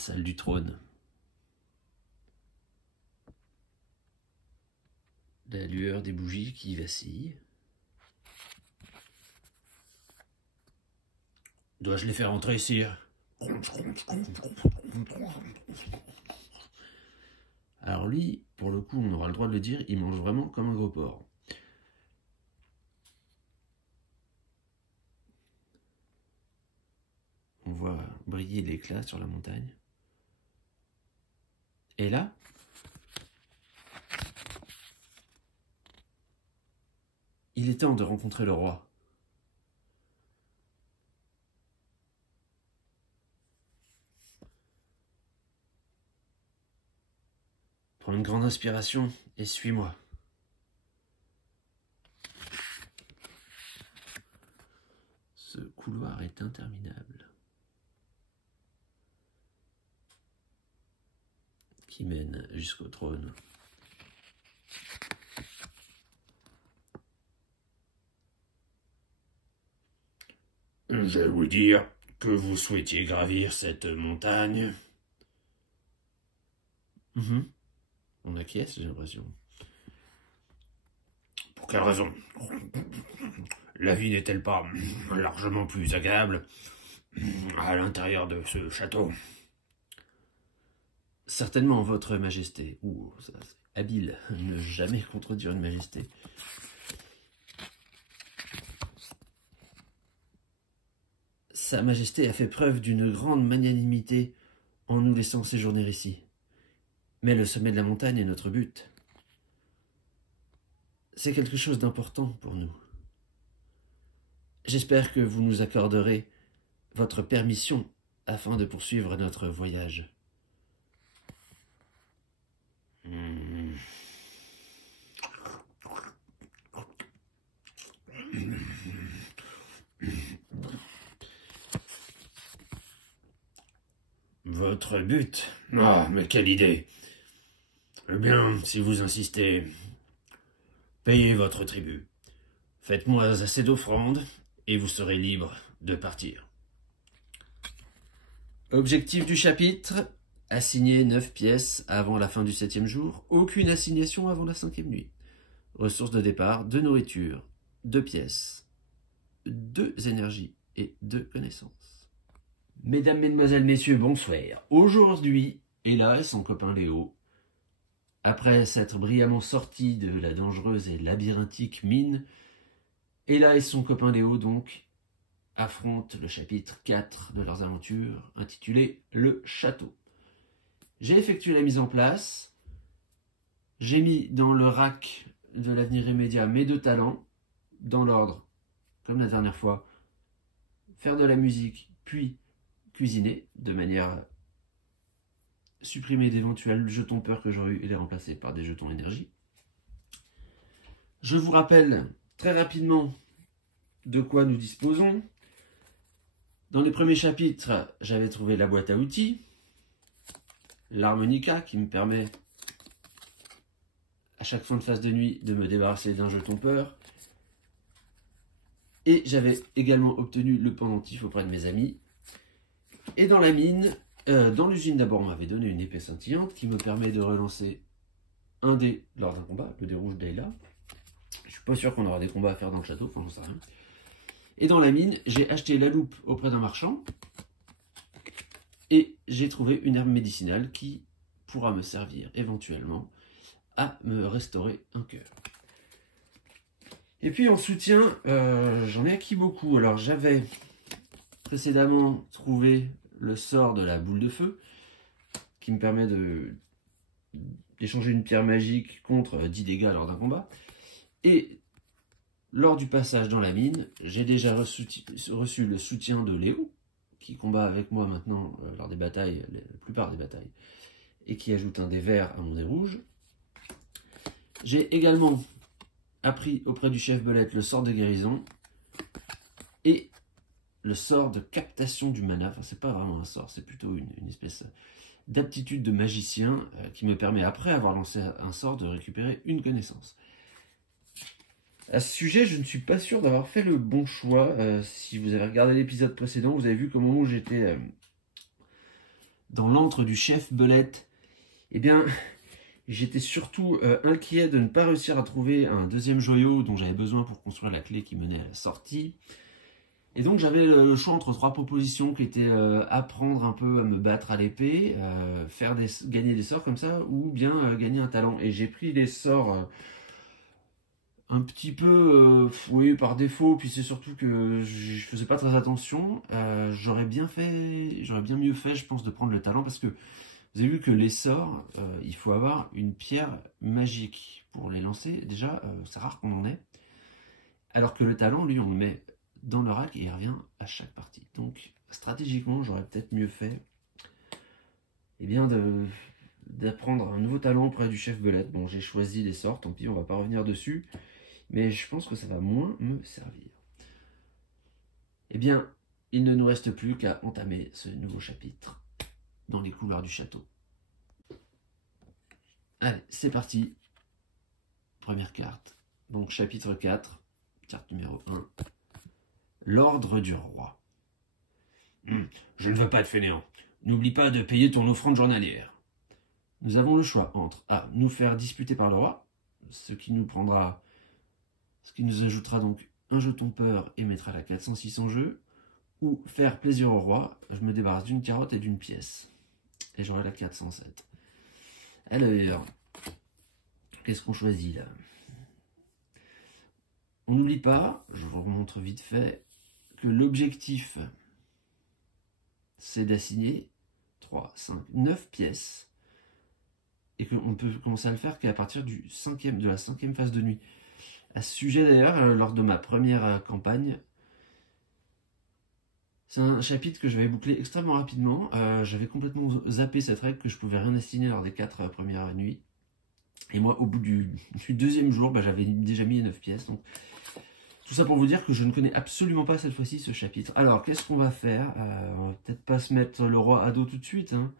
salle du trône. La lueur des bougies qui vacille. Dois-je les faire entrer, sire? Alors lui, pour le coup, on aura le droit de le dire, il mange vraiment comme un gros porc. On voit briller l'éclat sur la montagne. Et là, il est temps de rencontrer le roi. Prends une grande inspiration et suis-moi. Ce couloir est interminable, qui mène jusqu'au trône. Je vais vous dire que vous souhaitiez gravir cette montagne. On acquiesce, j'ai l'impression. Pour quelle raison? La vie n'est-elle pas largement plus agréable à l'intérieur de ce château? Certainement, votre majesté. Ouh, ça, c'est habile, ne jamais contredire une majesté. Sa majesté a fait preuve d'une grande magnanimité en nous laissant séjourner ici. Mais le sommet de la montagne est notre but. C'est quelque chose d'important pour nous. J'espère que vous nous accorderez votre permission afin de poursuivre notre voyage. Votre but? Ah, mais quelle idée! Eh bien, si vous insistez, payez votre tribut. Faites-moi assez d'offrandes et vous serez libre de partir. Objectif du chapitre, assigner 9 pièces avant la fin du 7e jour, aucune assignation avant la 5e nuit. Ressources de départ, 2 nourritures, 2 pièces, 2 énergies et 2 connaissances. Mesdames, Mesdemoiselles, Messieurs, bonsoir. Aujourd'hui, Ella et son copain Léo, après s'être brillamment sortis de la dangereuse et labyrinthique mine, Ella et son copain Léo, donc, affrontent le chapitre 4 de leurs aventures, intitulé « Le Château ». J'ai effectué la mise en place, j'ai mis dans le rack de l'avenir immédiat mes 2 talents, dans l'ordre, comme la dernière fois, faire de la musique, puis cuisiner, de manière à supprimer d'éventuels jetons peur que j'aurais eu et les remplacer par des jetons énergie. Je vous rappelle très rapidement de quoi nous disposons. Dans les premiers chapitres, j'avais trouvé la boîte à outils, l'harmonica qui me permet, à chaque fin de phase de nuit, de me débarrasser d'un jeton peur. Et j'avais également obtenu le pendentif auprès de mes amis. Et dans la mine, dans l'usine d'abord, on m'avait donné une épée scintillante qui me permet de relancer un dé lors d'un combat, le dé rouge d'Ayla. Je suis pas sûr qu'on aura des combats à faire dans le château, enfin j'en sais rien. Et dans la mine, j'ai acheté la loupe auprès d'un marchand et j'ai trouvé une herbe médicinale qui pourra me servir éventuellement à me restaurer un cœur. Et puis en soutien, j'en ai acquis beaucoup. Alors j'avais précédemment trouvé le sort de la boule de feu qui me permet d'échanger une pierre magique contre 10 dégâts lors d'un combat. Et lors du passage dans la mine, j'ai déjà reçu le soutien de Léo, qui combat avec moi maintenant lors des batailles, la plupart des batailles, et qui ajoute un dé vert à mon dé rouge. J'ai également appris auprès du chef Belette le sort de guérison et le sort de captation du mana. Enfin, c'est pas vraiment un sort, c'est plutôt une espèce d'aptitude de magicien qui me permet, après avoir lancé un sort, de récupérer une connaissance. À ce sujet, je ne suis pas sûr d'avoir fait le bon choix. Si vous avez regardé l'épisode précédent, vous avez vu qu'au moment où j'étais dans l'antre du chef Belette, eh bien, j'étais surtout inquiet de ne pas réussir à trouver un deuxième joyau dont j'avais besoin pour construire la clé qui menait à la sortie. Et donc j'avais le choix entre 3 propositions qui étaient apprendre un peu à me battre à l'épée, gagner des sorts comme ça, ou bien gagner un talent. Et j'ai pris des sorts un petit peu, oui, par défaut, puis c'est surtout que je faisais pas très attention. J'aurais bien mieux fait, je pense, de prendre le talent, parce que vous avez vu que les sorts, il faut avoir une pierre magique pour les lancer. Déjà, c'est rare qu'on en ait. Alors que le talent, lui, on le met dans le rack et il revient à chaque partie. Donc, stratégiquement, j'aurais peut-être mieux fait d'apprendre un nouveau talent auprès du chef Belette. Bon, j'ai choisi les sorts, tant pis, on va pas revenir dessus. Mais je pense que ça va moins me servir. Eh bien, il ne nous reste plus qu'à entamer ce nouveau chapitre dans les couloirs du château. Allez, c'est parti. Première carte. Donc, chapitre 4, carte numéro 1. L'ordre du roi. Je ne veux pas de fainéant. N'oublie pas de payer ton offrande journalière. Nous avons le choix entre A. Nous faire disputer par le roi, ce qui nous ajoutera donc un jeton peur et mettra la 406 en jeu, ou faire plaisir au roi, je me débarrasse d'une carotte et d'une pièce. Et j'aurai la 407. Alors, qu'est-ce qu'on choisit là? On n'oublie pas, je vous remontre vite fait, que l'objectif, c'est d'assigner 3, 5, 9 pièces. Et qu'on peut commencer à le faire qu'à partir de la 5e phase de nuit. À ce sujet d'ailleurs, lors de ma première campagne, c'est un chapitre que j'avais bouclé extrêmement rapidement. J'avais complètement zappé cette règle que je pouvais rien assigner lors des 4 premières nuits. Et moi, au bout du 2e jour, j'avais déjà mis les 9 pièces. Donc, tout ça pour vous dire que je ne connais absolument pas cette fois-ci ce chapitre. Alors, qu'est-ce qu'on va faire? On va peut-être pas se mettre le roi à dos tout de suite. Hein.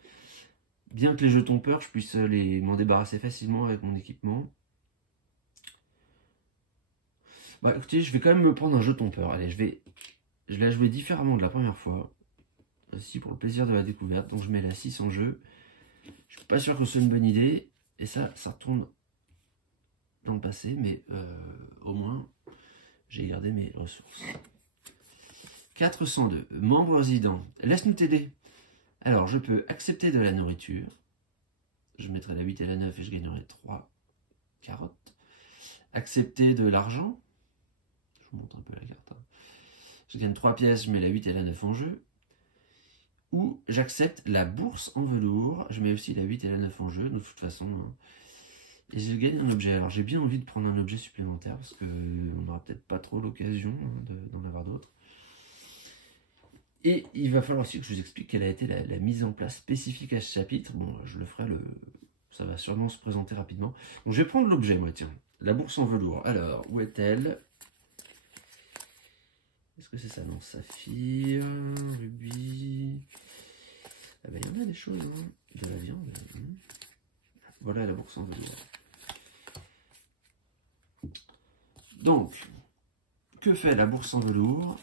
Bien que les jetons peur, je puisse m'en débarrasser facilement avec mon équipement. Bah écoutez, je vais quand même me prendre un jeton peur. Allez, je vais la jouer différemment de la première fois. Aussi pour le plaisir de la découverte. Donc je mets la 6 en jeu. Je suis pas sûr que ce soit une bonne idée. Et ça retourne dans le passé. Mais au moins, j'ai gardé mes ressources. 402. Membre résident. Laisse-nous t'aider. Alors, je peux accepter de la nourriture. Je mettrai la 8 et la 9 et je gagnerai 3 carottes. Accepter de l'argent. Je vous montre un peu la carte. Hein. Je gagne 3 pièces, je mets la 8 et la 9 en jeu. Ou j'accepte la bourse en velours. Je mets aussi la 8 et la 9 en jeu, de toute façon. Hein. Et je gagne un objet. Alors j'ai bien envie de prendre un objet supplémentaire parce qu'on n'aura peut-être pas trop l'occasion d'en avoir d'autres. Et il va falloir aussi que je vous explique quelle a été la mise en place spécifique à ce chapitre. Bon, je le ferai, ça va sûrement se présenter rapidement. Donc je vais prendre l'objet, moi, tiens. La bourse en velours. Alors, où est-elle? Est-ce que c'est ça? Non, saphir, rubis. Ah ben, il y en a des choses, hein. De la viande. Voilà la bourse en velours. Donc, que fait la bourse en velours?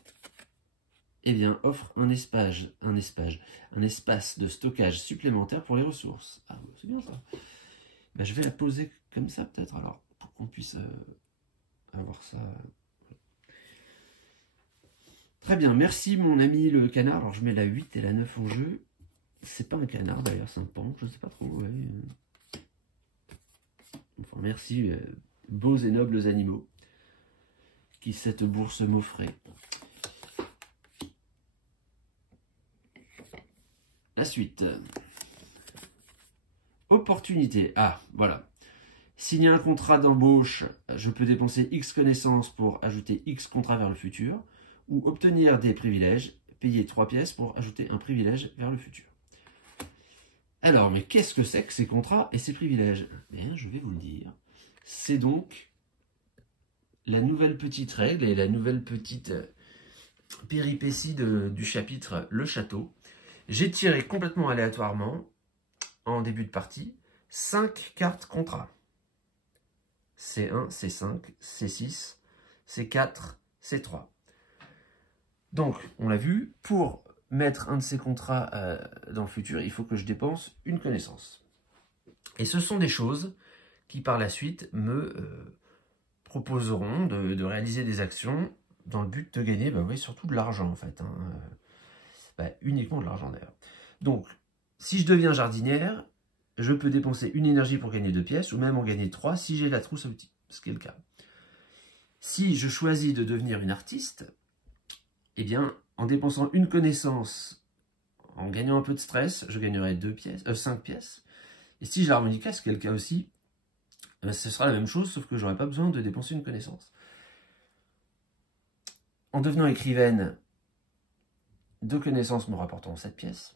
Eh bien, offre un espace de stockage supplémentaire pour les ressources. Ah, c'est bien ça. Ben, je vais la poser comme ça, peut-être, alors, pour qu'on puisse avoir ça. Très bien, merci mon ami le canard. Alors, je mets la 8 et la 9 en jeu. C'est pas un canard, d'ailleurs, c'est un pan, je sais pas trop. Ouais. Enfin, merci, beaux et nobles animaux, qui cette bourse m'offrait. La suite. Opportunité. Ah, voilà. Signer un contrat d'embauche, je peux dépenser X connaissances pour ajouter X contrats vers le futur, ou obtenir des privilèges, payer 3 pièces pour ajouter un privilège vers le futur. Alors, mais qu'est-ce que c'est que ces contrats et ces privilèges? Bien, je vais vous le dire. C'est donc la nouvelle petite règle et la nouvelle petite péripétie du chapitre Le Château. J'ai tiré complètement aléatoirement, en début de partie, 5 cartes contrat. C1, C5, C6, C4, C3. Donc, on l'a vu, pour mettre un de ces contrats dans le futur, il faut que je dépense une connaissance. Et ce sont des choses qui par la suite me proposeront de réaliser des actions dans le but de gagner oui, surtout de l'argent en fait. Uniquement de l'argent d'ailleurs. Donc, si je deviens jardinière, je peux dépenser une énergie pour gagner 2 pièces ou même en gagner 3 si j'ai la trousse à outils, ce qui est le cas. Si je choisis de devenir une artiste, eh bien, en dépensant une connaissance, en gagnant un peu de stress, je gagnerai 5 pièces. Et si j'ai l'harmonica, ce qui est le cas aussi, ce sera la même chose, sauf que je n'aurai pas besoin de dépenser une connaissance. En devenant écrivaine, 2 connaissances me rapporteront 7 pièces.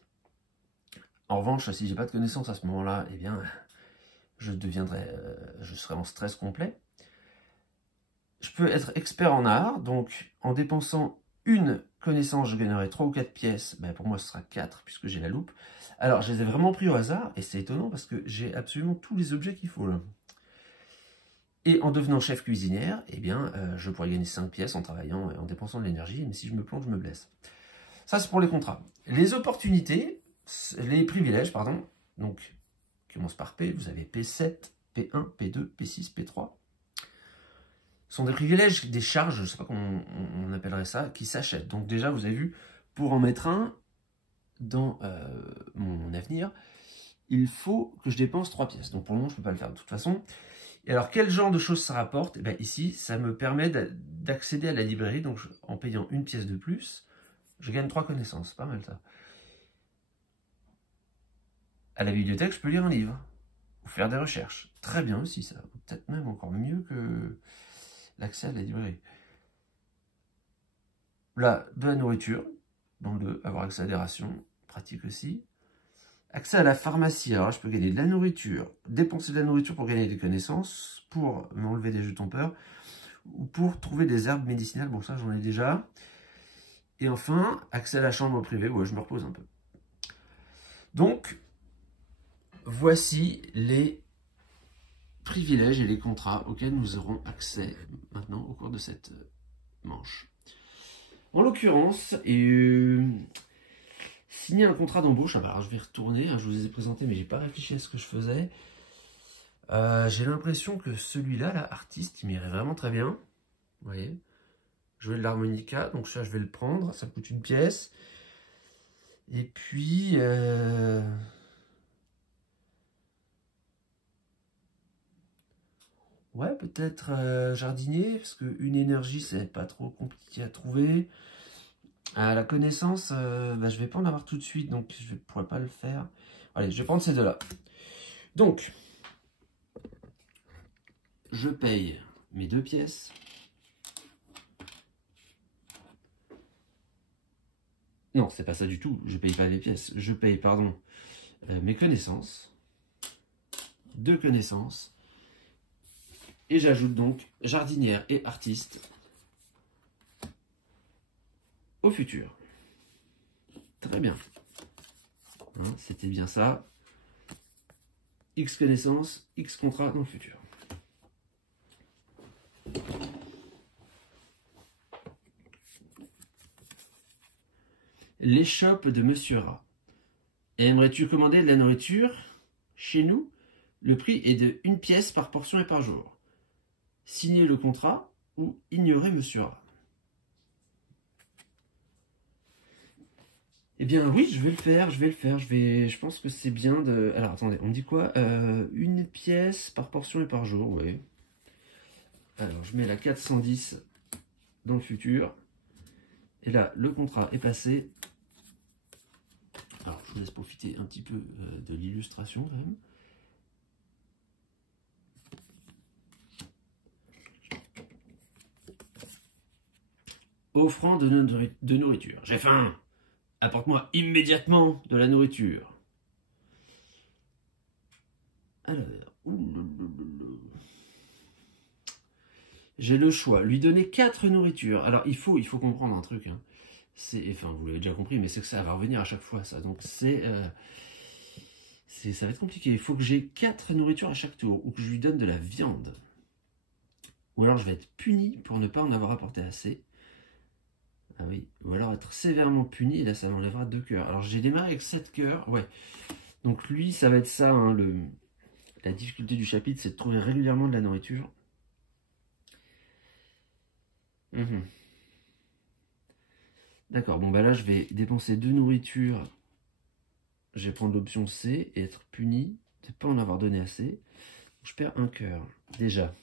En revanche, si j'ai pas de connaissances à ce moment-là, eh bien, je serai en stress complet. Je peux être expert en art, donc en dépensant une connaissance, je gagnerai 3 ou 4 pièces. Pour moi, ce sera 4, puisque j'ai la loupe. Alors, je les ai vraiment pris au hasard, et c'est étonnant, parce que j'ai absolument tous les objets qu'il faut, là. Et en devenant chef cuisinière, eh bien, je pourrais gagner 5 pièces en travaillant et en dépensant de l'énergie, mais si je me plante, je me blesse. Ça, c'est pour les contrats. Les opportunités, les privilèges, pardon, donc, qui commencent par P, vous avez P7, P1, P2, P6, P3, sont des privilèges, des charges, je ne sais pas comment on appellerait ça, qui s'achètent. Donc déjà, vous avez vu, pour en mettre un dans mon avenir, il faut que je dépense 3 pièces. Donc pour le moment, je ne peux pas le faire de toute façon. Et alors, quel genre de choses ça rapporte? Ici, ça me permet d'accéder à la librairie. Donc, en payant 1 pièce de plus, je gagne 3 connaissances. C'est pas mal, ça. À la bibliothèque, je peux lire un livre. Ou faire des recherches. Très bien aussi, ça. Peut-être même encore mieux que l'accès à la librairie. Là, de la nourriture. Donc, avoir accès à des rations. Pratique aussi. Accès à la pharmacie, alors là je peux gagner de la nourriture, dépenser de la nourriture pour gagner des connaissances, pour m'enlever des jetons peur, ou pour trouver des herbes médicinales, bon ça j'en ai déjà. Et enfin, accès à la chambre privée, où je me repose un peu. Donc, voici les privilèges et les contrats auxquels nous aurons accès maintenant au cours de cette manche. En l'occurrence, signer un contrat d'embauche, alors je vais retourner, je vous les ai présentés mais j'ai pas réfléchi à ce que je faisais. J'ai l'impression que celui-là, là, artiste, il m'irait vraiment très bien. Vous voyez, jouer de l'harmonica, donc ça je vais le prendre, ça coûte 1 pièce. Et puis... ouais, peut-être jardinier, parce qu'une énergie, c'est pas trop compliqué à trouver. La connaissance, je vais pas en avoir tout de suite, donc je ne pourrais pas le faire. Allez, je vais prendre ces deux-là. Donc, je paye mes 2 pièces. Non, c'est pas ça du tout. Je paye pas les pièces. Je paye, pardon, mes connaissances. 2 connaissances. Et j'ajoute donc jardinière et artiste au futur. Très bien. Hein, c'était bien ça. X connaissances, X contrat dans le futur. L'échoppe de Monsieur Rat. Aimerais-tu commander de la nourriture? Chez nous, le prix est de 1 pièce par portion et par jour. Signer le contrat ou ignorer Monsieur Rat. Eh bien oui, je vais le faire, je pense que c'est bien de... Alors attendez, on dit quoi 1 pièce par portion et par jour, oui. Alors je mets la 410 dans le futur. Et là, le contrat est passé. Alors je vous laisse profiter un petit peu de l'illustration quand même. Offrant de nourriture. J'ai faim. Apporte-moi immédiatement de la nourriture. Alors, j'ai le choix. Lui donner 4 nourritures. Alors, il faut comprendre un truc. Hein. Enfin, vous l'avez déjà compris, mais c'est que ça va revenir à chaque fois, ça. Donc, ça va être compliqué. Il faut que j'ai 4 nourritures à chaque tour, ou que je lui donne de la viande. Ou alors, je vais être puni pour ne pas en avoir apporté assez. Ah oui, ou alors être sévèrement puni, et là ça m'enlèvera 2 cœurs. Alors j'ai démarré avec 7 cœurs, ouais. Donc lui, ça va être ça, hein, la difficulté du chapitre, c'est de trouver régulièrement de la nourriture. Mhm. D'accord, bon bah là je vais dépenser 2 nourritures. Je vais prendre l'option C et être puni de ne pas en avoir donné assez. Je perds 1 cœur, déjà.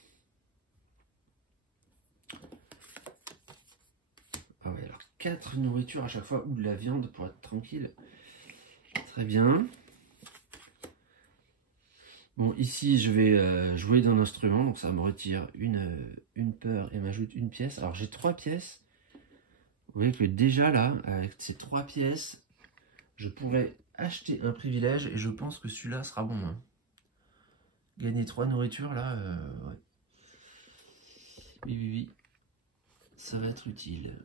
Ah ouais, alors 4 nourritures à chaque fois, ou de la viande pour être tranquille. Très bien. Bon, ici, je vais jouer d'un instrument, donc ça me retire une peur et m'ajoute une pièce. Alors, j'ai 3 pièces. Vous voyez que déjà là, avec ces 3 pièces, je pourrais acheter un privilège et je pense que celui-là sera bon. Hein. Gagner 3 nourritures, là, ouais. Oui, oui, oui. Ça va être utile.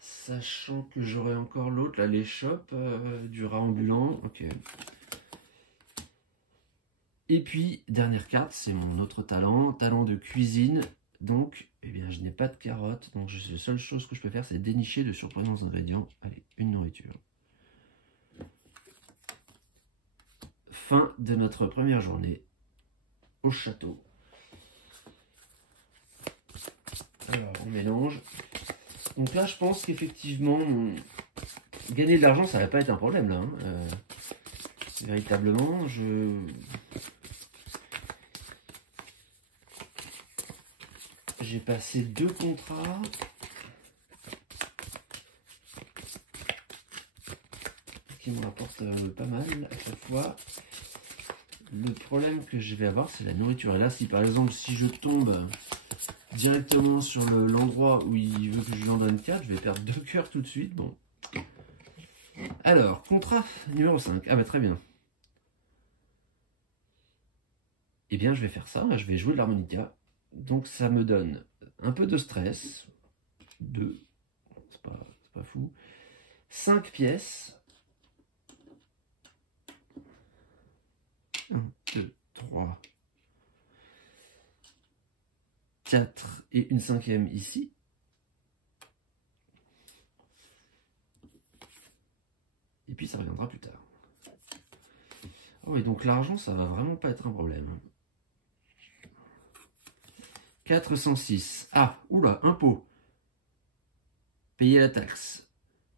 Sachant que j'aurai encore l'autre, là, l'échoppe du rat ambulant. Ok. Et puis, dernière carte, c'est mon autre talent, talent de cuisine. Donc, eh bien, je n'ai pas de carottes. Donc, la seule chose que je peux faire, c'est dénicher de surprenants ingrédients. Allez, une nourriture. Fin de notre première journée au château. Alors, on mélange. Donc là, je pense qu'effectivement, gagner de l'argent, ça va pas être un problème, là. Hein. Véritablement, j'ai passé 2 contrats. Qui me rapportent pas mal à chaque fois. Le problème que je vais avoir, c'est la nourriture. Et là, si par exemple, si je tombe directement sur l'endroit où il veut que je lui en donne 4, je vais perdre 2 cœurs tout de suite. Bon. Alors, contrat numéro 5. Ah bah très bien. Eh bien, je vais faire ça. Je vais jouer de l'harmonica. Donc, ça me donne un peu de stress. 2. C'est pas fou. 5 pièces. 1, 2, 3, 4 et une 5e ici. Et puis ça reviendra plus tard. Oh, et donc l'argent, ça va vraiment pas être un problème. 406. Ah, oula, impôt. Payer la taxe.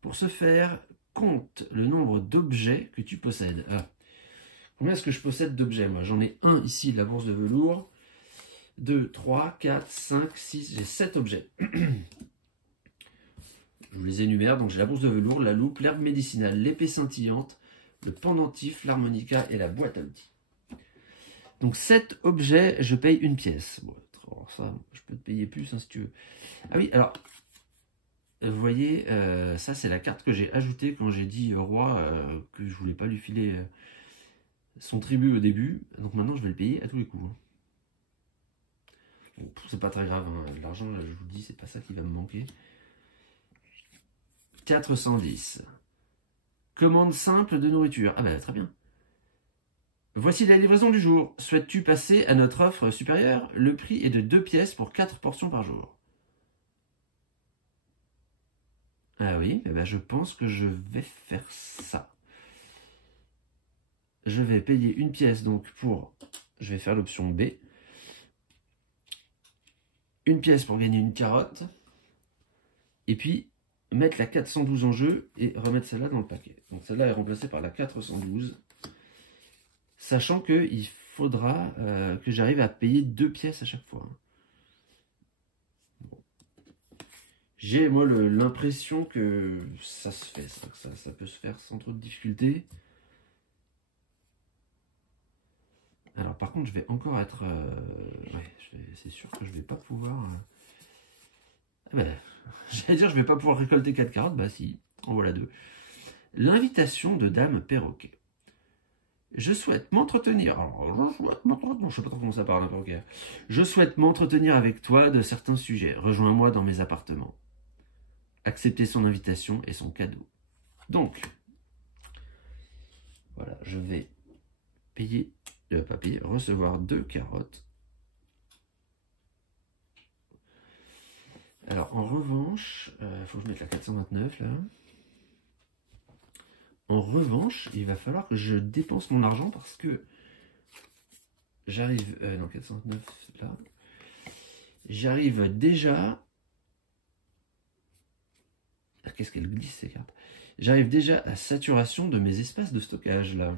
Pour ce faire, compte le nombre d'objets que tu possèdes. Ah. Combien est-ce que je possède d'objets, moi? J'en ai un ici, la bourse de velours. 2, 3, 4, 5, 6. J'ai 7 objets. Je vous les énumère. Donc j'ai la bourse de velours, la loupe, l'herbe médicinale, l'épée scintillante, le pendentif, l'harmonica et la boîte à outils. Donc 7 objets, je paye une pièce. Bon, alors ça, je peux te payer plus hein, si tu veux. Ah oui, alors, vous voyez, ça c'est la carte que j'ai ajoutée quand j'ai dit au roi que je voulais pas lui filer son tribut au début. Donc maintenant je vais le payer à tous les coups. Hein. Bon, c'est pas très grave, hein. L'argent, je vous dis, c'est pas ça qui va me manquer. 410. Commande simple de nourriture. Ah bah très bien. Voici la livraison du jour. Souhaites-tu passer à notre offre supérieure? Le prix est de 2 pièces pour 4 portions par jour. Ah oui, eh ben je pense que je vais faire ça. Je vais payer une pièce donc pour... Je vais faire l'option B. Une pièce pour gagner une carotte. Et puis, mettre la 412 en jeu et remettre celle-là dans le paquet. Donc celle-là est remplacée par la 412. Sachant qu'il faudra que j'arrive à payer 2 pièces à chaque fois. Bon. J'ai moi l'impression que ça se fait, ça peut se faire sans trop de difficultés. Alors par contre je vais encore être... ouais, c'est sûr que je vais pas pouvoir... Ah ben, j'allais dire je vais pas pouvoir récolter 4 carottes, bah si, en voilà 2. L'invitation de Dame Perroquet. Je souhaite m'entretenir. Alors, je sais pas trop comment ça parle un perroquet. Je souhaite m'entretenir avec toi de certains sujets. Rejoins-moi dans mes appartements. Accepter son invitation et son cadeau. Donc, voilà, je vais payer, pas payer, recevoir 2 carottes. Alors, en revanche, faut que je mette la 429 là. En revanche, il va falloir que je dépense mon argent parce que j'arrive... non, 409 là. J'arrive déjà... Qu'est-ce qu'elle glisse ces cartes? J'arrive déjà à saturation de mes espaces de stockage là.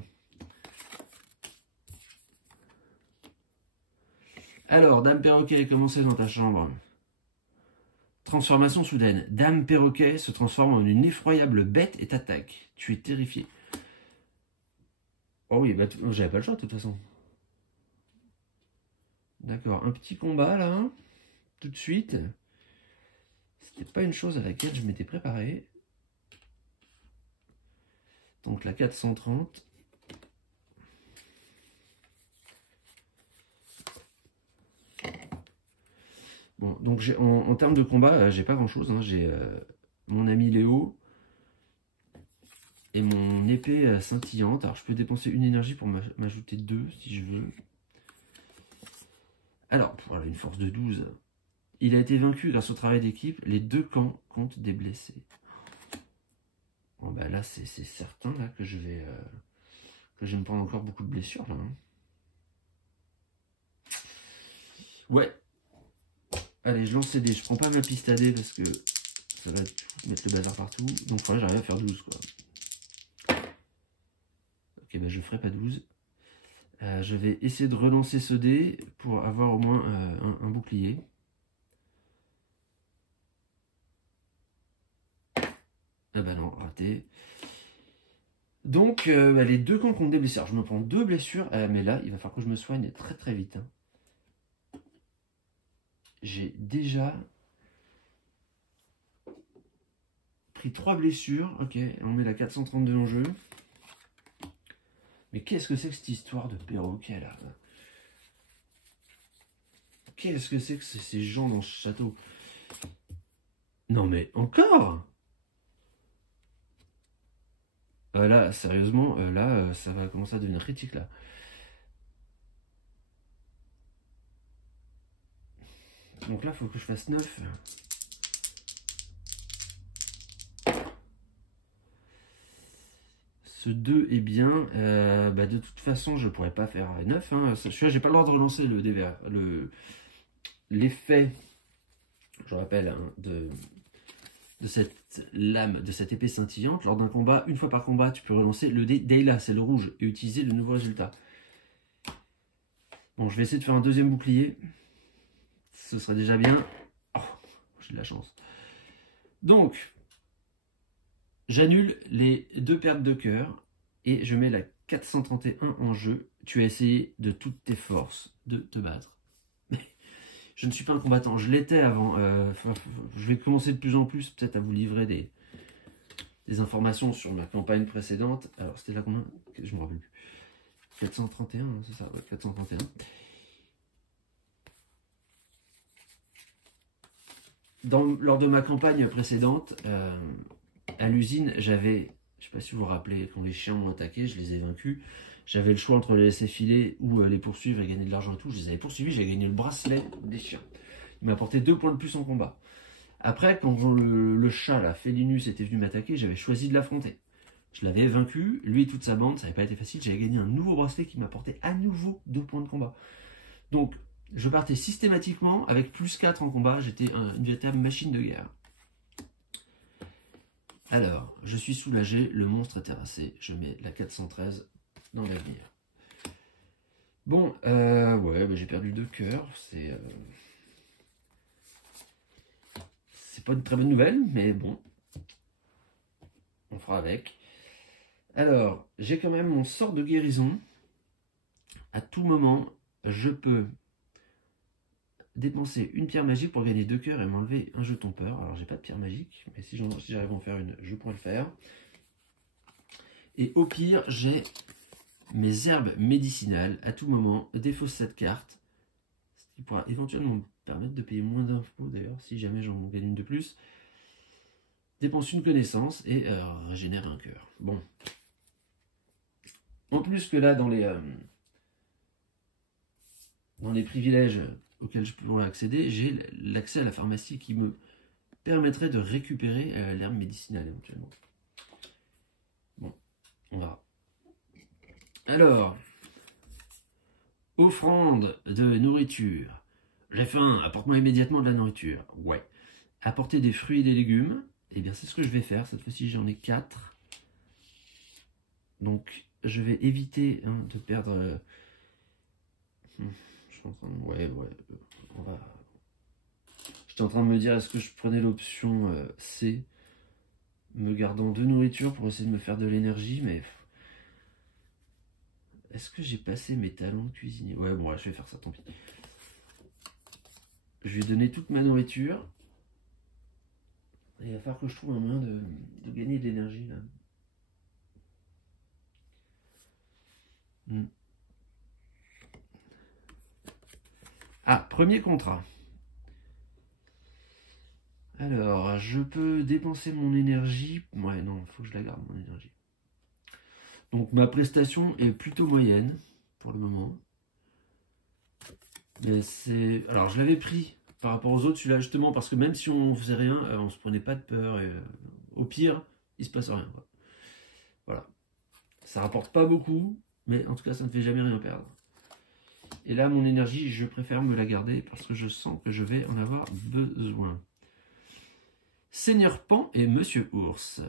Alors, Dame Perroquet, commencez dans ta chambre. Transformation soudaine. Dame Perroquet se transforme en une effroyable bête et t'attaque. Tu es terrifié. Oh oui, bah j'avais pas le choix de toute façon. D'accord, un petit combat là, tout de suite. C'était pas une chose à laquelle je m'étais préparé. Donc la 430. Bon, donc en termes de combat, j'ai pas grand chose. Hein. J'ai mon ami Léo et mon épée scintillante. Alors je peux dépenser une énergie pour m'ajouter 2 si je veux. Alors, voilà, une force de 12. Il a été vaincu grâce au travail d'équipe. Les deux camps comptent des blessés. Bon bah là c'est certain là que je vais me prendre encore beaucoup de blessures là. Hein. Ouais. Allez, je lance les dés. Je prends pas ma piste à dés parce que ça va mettre le bazar partout. Donc faudrait j'arrive à faire 12 quoi. Ok, bah je ferai pas 12. Je vais essayer de relancer ce dé pour avoir au moins un bouclier. Ah bah non, raté. Donc, les deux camps qui ont des blessures. Je me prends 2 blessures, mais là, il va falloir que je me soigne très très vite. Hein. J'ai déjà pris 3 blessures. Ok, on met la 432 en jeu. Mais qu'est-ce que c'est que cette histoire de perroquet là? Qu'est-ce que c'est que ces gens dans ce château? Non mais encore? Là, sérieusement, là, ça va commencer à devenir critique là. Donc là, il faut que je fasse 9. Ce 2 est bien. De toute façon, je pourrais pas faire 9. Hein. J'ai pas le droit de relancer le dévers. L'effet, je rappelle, hein, de cette lame, de cette épée scintillante. Lors d'un combat, une fois par combat, tu peux relancer le dé Dayla, c'est le rouge, et utiliser le nouveau résultat. Bon, je vais essayer de faire un deuxième bouclier. Ce serait déjà bien. Oh, j'ai de la chance. Donc, j'annule les 2 pertes de cœur et je mets la 431 en jeu. Tu as essayé de toutes tes forces de te battre. Mais je ne suis pas un combattant. Je l'étais avant. Je vais commencer de plus en plus peut-être à vous livrer des informations sur ma campagne précédente. Alors, c'était là combien? Je me rappelle plus. 431, c'est ça, ouais, 431. Lors de ma campagne précédente, à l'usine, j'avais, je sais pas si vous vous rappelez, quand les chiens m'ont attaqué, je les ai vaincus. J'avais le choix entre les laisser filer ou les poursuivre et gagner de l'argent et tout. Je les avais poursuivis, j'ai gagné le bracelet des chiens. Il m'a apporté 2 points de plus en combat. Après, quand le chat, là, Félinus, était venu m'attaquer, j'avais choisi de l'affronter. Je l'avais vaincu, lui et toute sa bande, ça n'avait pas été facile. J'avais gagné un nouveau bracelet qui m'apportait à nouveau 2 points de combat. Donc, je partais systématiquement avec plus 4 en combat. J'étais une véritable machine de guerre. Alors, je suis soulagé, le monstre est terrassé. Je mets la 413 dans l'avenir. Bon, ouais, j'ai perdu 2 cœurs. C'est pas une très bonne nouvelle, mais bon. On fera avec. Alors, j'ai quand même mon sort de guérison. À tout moment, je peux dépenser une pierre magique pour gagner 2 cœurs et m'enlever un jeton peur. Alors, j'ai pas de pierre magique, mais si j'arrive à en faire une, je pourrais le faire. Et au pire, j'ai mes herbes médicinales à tout moment, défausse cette carte, ce qui pourra éventuellement me permettre de payer moins d'impôts d'ailleurs, si jamais j'en gagne une de plus. Dépense une connaissance et régénère un cœur. Bon. En plus que là, dans les privilèges auxquels je pourrais accéder, j'ai l'accès à la pharmacie qui me permettrait de récupérer l'herbe médicinale éventuellement. Bon, on verra. Alors, offrande de nourriture. J'ai faim, apporte-moi immédiatement de la nourriture. Ouais. Apporter des fruits et des légumes. Eh bien, c'est ce que je vais faire. Cette fois-ci, j'en ai 4. Donc, je vais éviter de perdre... Je suis en train de... Ouais. On va... J'étais en train de me dire, est-ce que je prenais l'option C, me gardant 2 nourritures pour essayer de me faire de l'énergie, mais... Est-ce que j'ai passé mes talents de cuisinier? Ouais, bon, je vais faire ça, tant pis. Je vais donner toute ma nourriture. Et il va falloir que je trouve un moyen de gagner de l'énergie, là. Ah, premier contrat. Alors, je peux dépenser mon énergie. Ouais, non, il faut que je la garde, mon énergie. Donc, ma prestation est plutôt moyenne, pour le moment. Mais c'est... Alors, je l'avais pris par rapport aux autres, celui-là, justement, parce que même si on faisait rien, on se prenait pas de peur. Et, au pire, il se passe rien, quoi. Voilà. Ça rapporte pas beaucoup, mais en tout cas, ça ne fait jamais rien perdre. Et là, mon énergie, je préfère me la garder parce que je sens que je vais en avoir besoin. Seigneur Pan et Monsieur Ours.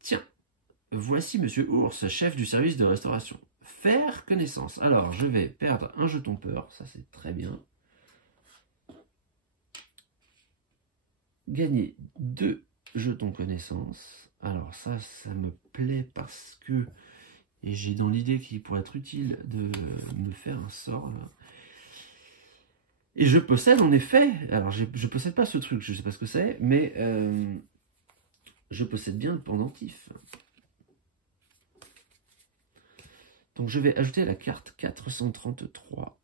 Tiens, voici Monsieur Ours, chef du service de restauration. Faire connaissance. Alors, je vais perdre un jeton peur, ça c'est très bien. Gagner 2 jetons connaissance. Alors ça me plaît parce que... Et j'ai dans l'idée qu'il pourrait être utile de me faire un sort là. Et je possède en effet, alors je possède pas ce truc, je sais pas ce que c'est, mais je possède bien le pendentif. Donc je vais ajouter la carte 433.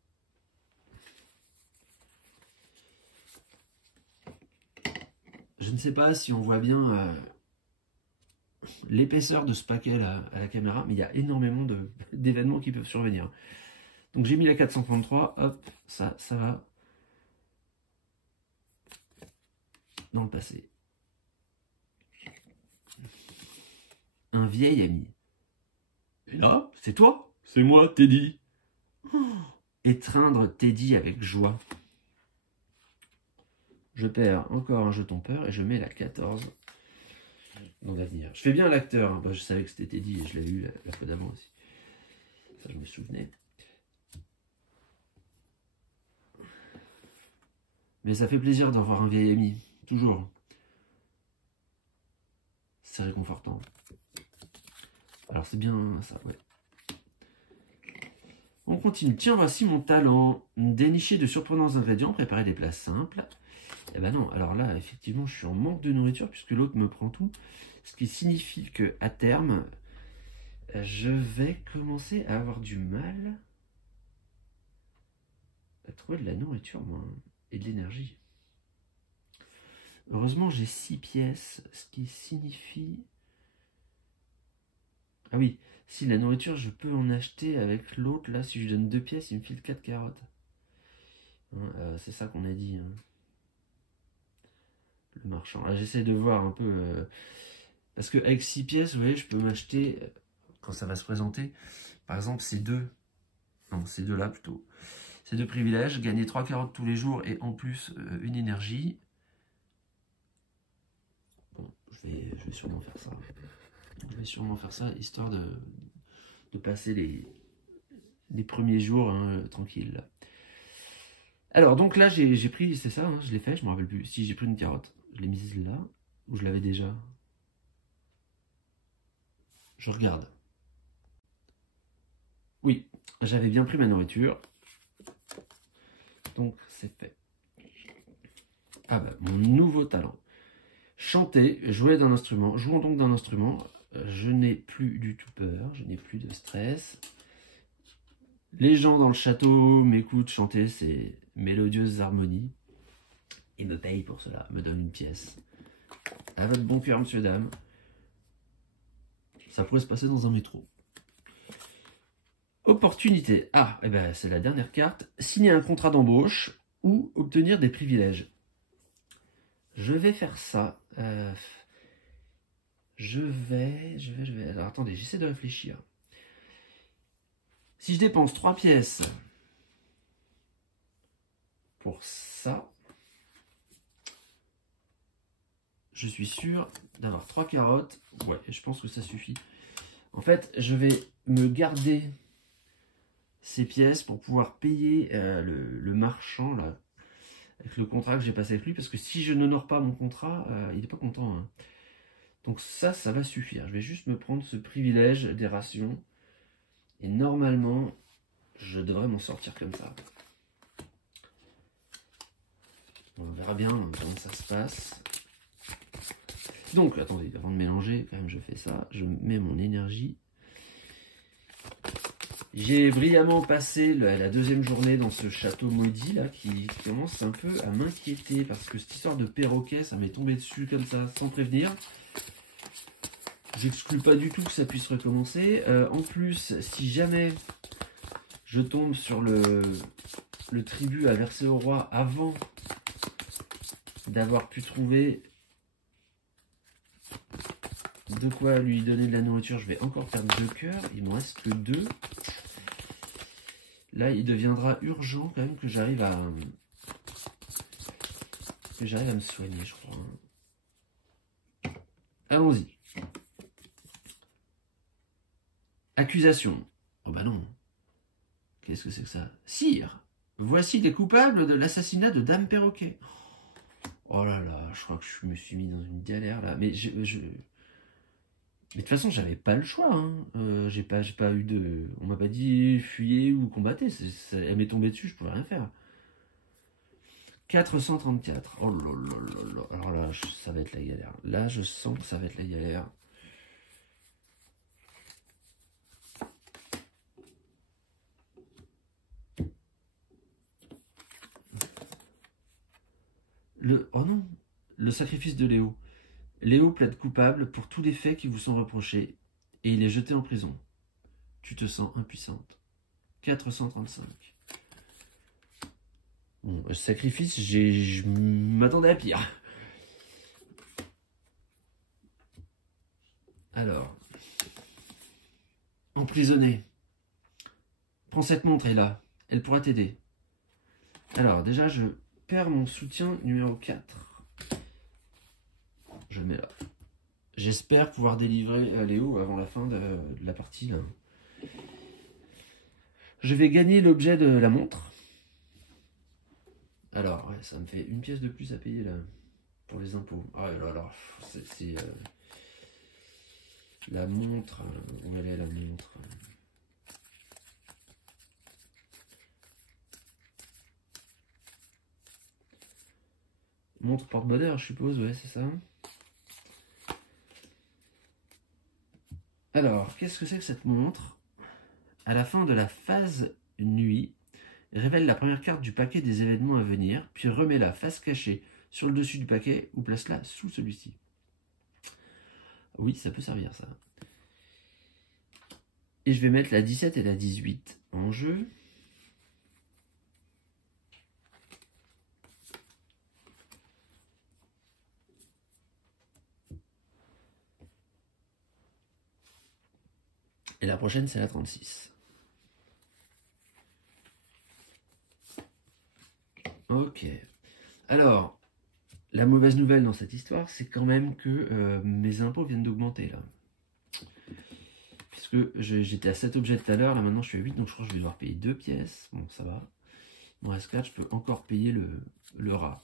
Je ne sais pas si on voit bien l'épaisseur de ce paquet là à la caméra, mais il y a énormément d'événements qui peuvent survenir. Donc j'ai mis la 433, hop, ça va dans le passé. Un vieil ami. Et là, c'est toi? C'est moi, Teddy. Étreindre Teddy avec joie. Je perds encore un jeton peur et je mets la 14 dans l'avenir. Je fais bien l'acteur, hein. Bah, je savais que c'était Teddy et je l'avais eu la fois d'avant aussi. Ça, je me souvenais. Mais ça fait plaisir d'avoir un vieil ami, toujours. C'est réconfortant. Alors c'est bien ça, ouais. On continue. Tiens, voici mon talent. Dénicher de surprenants ingrédients, préparer des plats simples. Eh ben non, alors là, effectivement, je suis en manque de nourriture puisque l'autre me prend tout. Ce qui signifie que à terme, je vais commencer à avoir du mal à trouver de la nourriture, moi, et de l'énergie. Heureusement, j'ai 6 pièces, ce qui signifie... Ah oui, si la nourriture, je peux en acheter avec l'autre. Là, si je donne 2 pièces, il me file 4 carottes. C'est ça qu'on a dit. Hein. Le marchand. Là, j'essaie de voir un peu... parce qu'avec 6 pièces, vous voyez, je peux m'acheter, quand ça va se présenter, par exemple, ces deux. Non, ces deux-là plutôt. Ces 2 privilèges, gagner 3 carottes tous les jours et en plus une énergie. Bon, je vais sûrement faire ça. Je vais sûrement faire ça, histoire de passer les premiers jours tranquilles. Alors, donc là, j'ai pris, c'est ça, hein, je l'ai fait, je me rappelle plus. Si j'ai pris une carotte, je l'ai mise là, ou je l'avais déjà. Je regarde. Oui, j'avais bien pris ma nourriture. Donc, c'est fait. Ah bah, mon nouveau talent. Chanter, jouer d'un instrument. Jouons donc d'un instrument. Je n'ai plus du tout peur, je n'ai plus de stress. Les gens dans le château m'écoutent chanter ces mélodieuses harmonies. Ils me payent pour cela, me donnent une pièce. À votre bon cœur, monsieur, dame. Ça pourrait se passer dans un métro. Opportunité. Ah, eh ben, c'est la dernière carte. Signer un contrat d'embauche ou obtenir des privilèges. Je vais faire ça. Je vais... Alors attendez, j'essaie de réfléchir. Si je dépense 3 pièces pour ça, je suis sûr d'avoir 3 carottes. Ouais, je pense que ça suffit. En fait, je vais me garder ces pièces pour pouvoir payer le marchand, là, avec le contrat que j'ai passé avec lui, parce que si je n'honore pas mon contrat, il n'est pas content. Hein. Donc ça va suffire. Je vais juste me prendre ce privilège des rations. Et normalement, je devrais m'en sortir comme ça. On verra bien comment ça se passe. Donc, attendez, avant de mélanger, quand même, je fais ça. Je mets mon énergie. J'ai brillamment passé la deuxième journée dans ce château maudit, là, qui commence un peu à m'inquiéter. Parce que cette histoire de perroquet, ça m'est tombé dessus comme ça, sans prévenir. J'exclus pas du tout que ça puisse recommencer. En plus, si jamais je tombe sur le tribut à verser au roi avant d'avoir pu trouver de quoi lui donner de la nourriture, je vais encore perdre 2 cœurs. Il me reste que 2. Là, il deviendra urgent quand même que j'arrive à me soigner, je crois. Allons-y. Accusation. Oh bah non. Qu'est-ce que c'est que ça? Sire, voici les coupables de l'assassinat de Dame Perroquet. Oh là là, je crois que je me suis mis dans une galère là. Mais Mais de toute façon, j'avais pas le choix. Hein. J'ai pas eu de... On m'a pas dit fuyez ou combattez. Elle m'est tombée dessus, je pouvais rien faire. 434. Oh là là là là. Alors là, ça va être la galère. Là, je sens que ça va être la galère. Oh non, le sacrifice de Léo. Léo plaide coupable pour tous les faits qui vous sont reprochés et il est jeté en prison. Tu te sens impuissante. 435. Bon, sacrifice, je m'attendais à pire. Alors. Emprisonné. Prends cette montre, Ella. Elle pourra t'aider. Alors, déjà, je perds mon soutien numéro 4. Je le mets là. J'espère pouvoir délivrer Léo avant la fin de la partie. Là. Je vais gagner l'objet de la montre. Alors, ouais, ça me fait une pièce de plus à payer là pour les impôts. Oh là là, c'est la montre. Où elle est la montre? Montre porte-bonheur, je suppose, ouais, c'est ça. Alors, qu'est-ce que c'est que cette montre? À la fin de la phase nuit, révèle la première carte du paquet des événements à venir, puis remets-la face cachée sur le dessus du paquet ou place-la sous celui-ci. Oui, ça peut servir ça. Et je vais mettre la 17 et la 18 en jeu. Et la prochaine, c'est la 36. Ok. Alors, la mauvaise nouvelle dans cette histoire, c'est quand même que mes impôts viennent d'augmenter, là. Puisque j'étais à 7 objets tout à l'heure, là maintenant je suis à 8, donc je crois que je vais devoir payer 2 pièces. Bon, ça va. Il me reste 4, je peux encore payer le rat.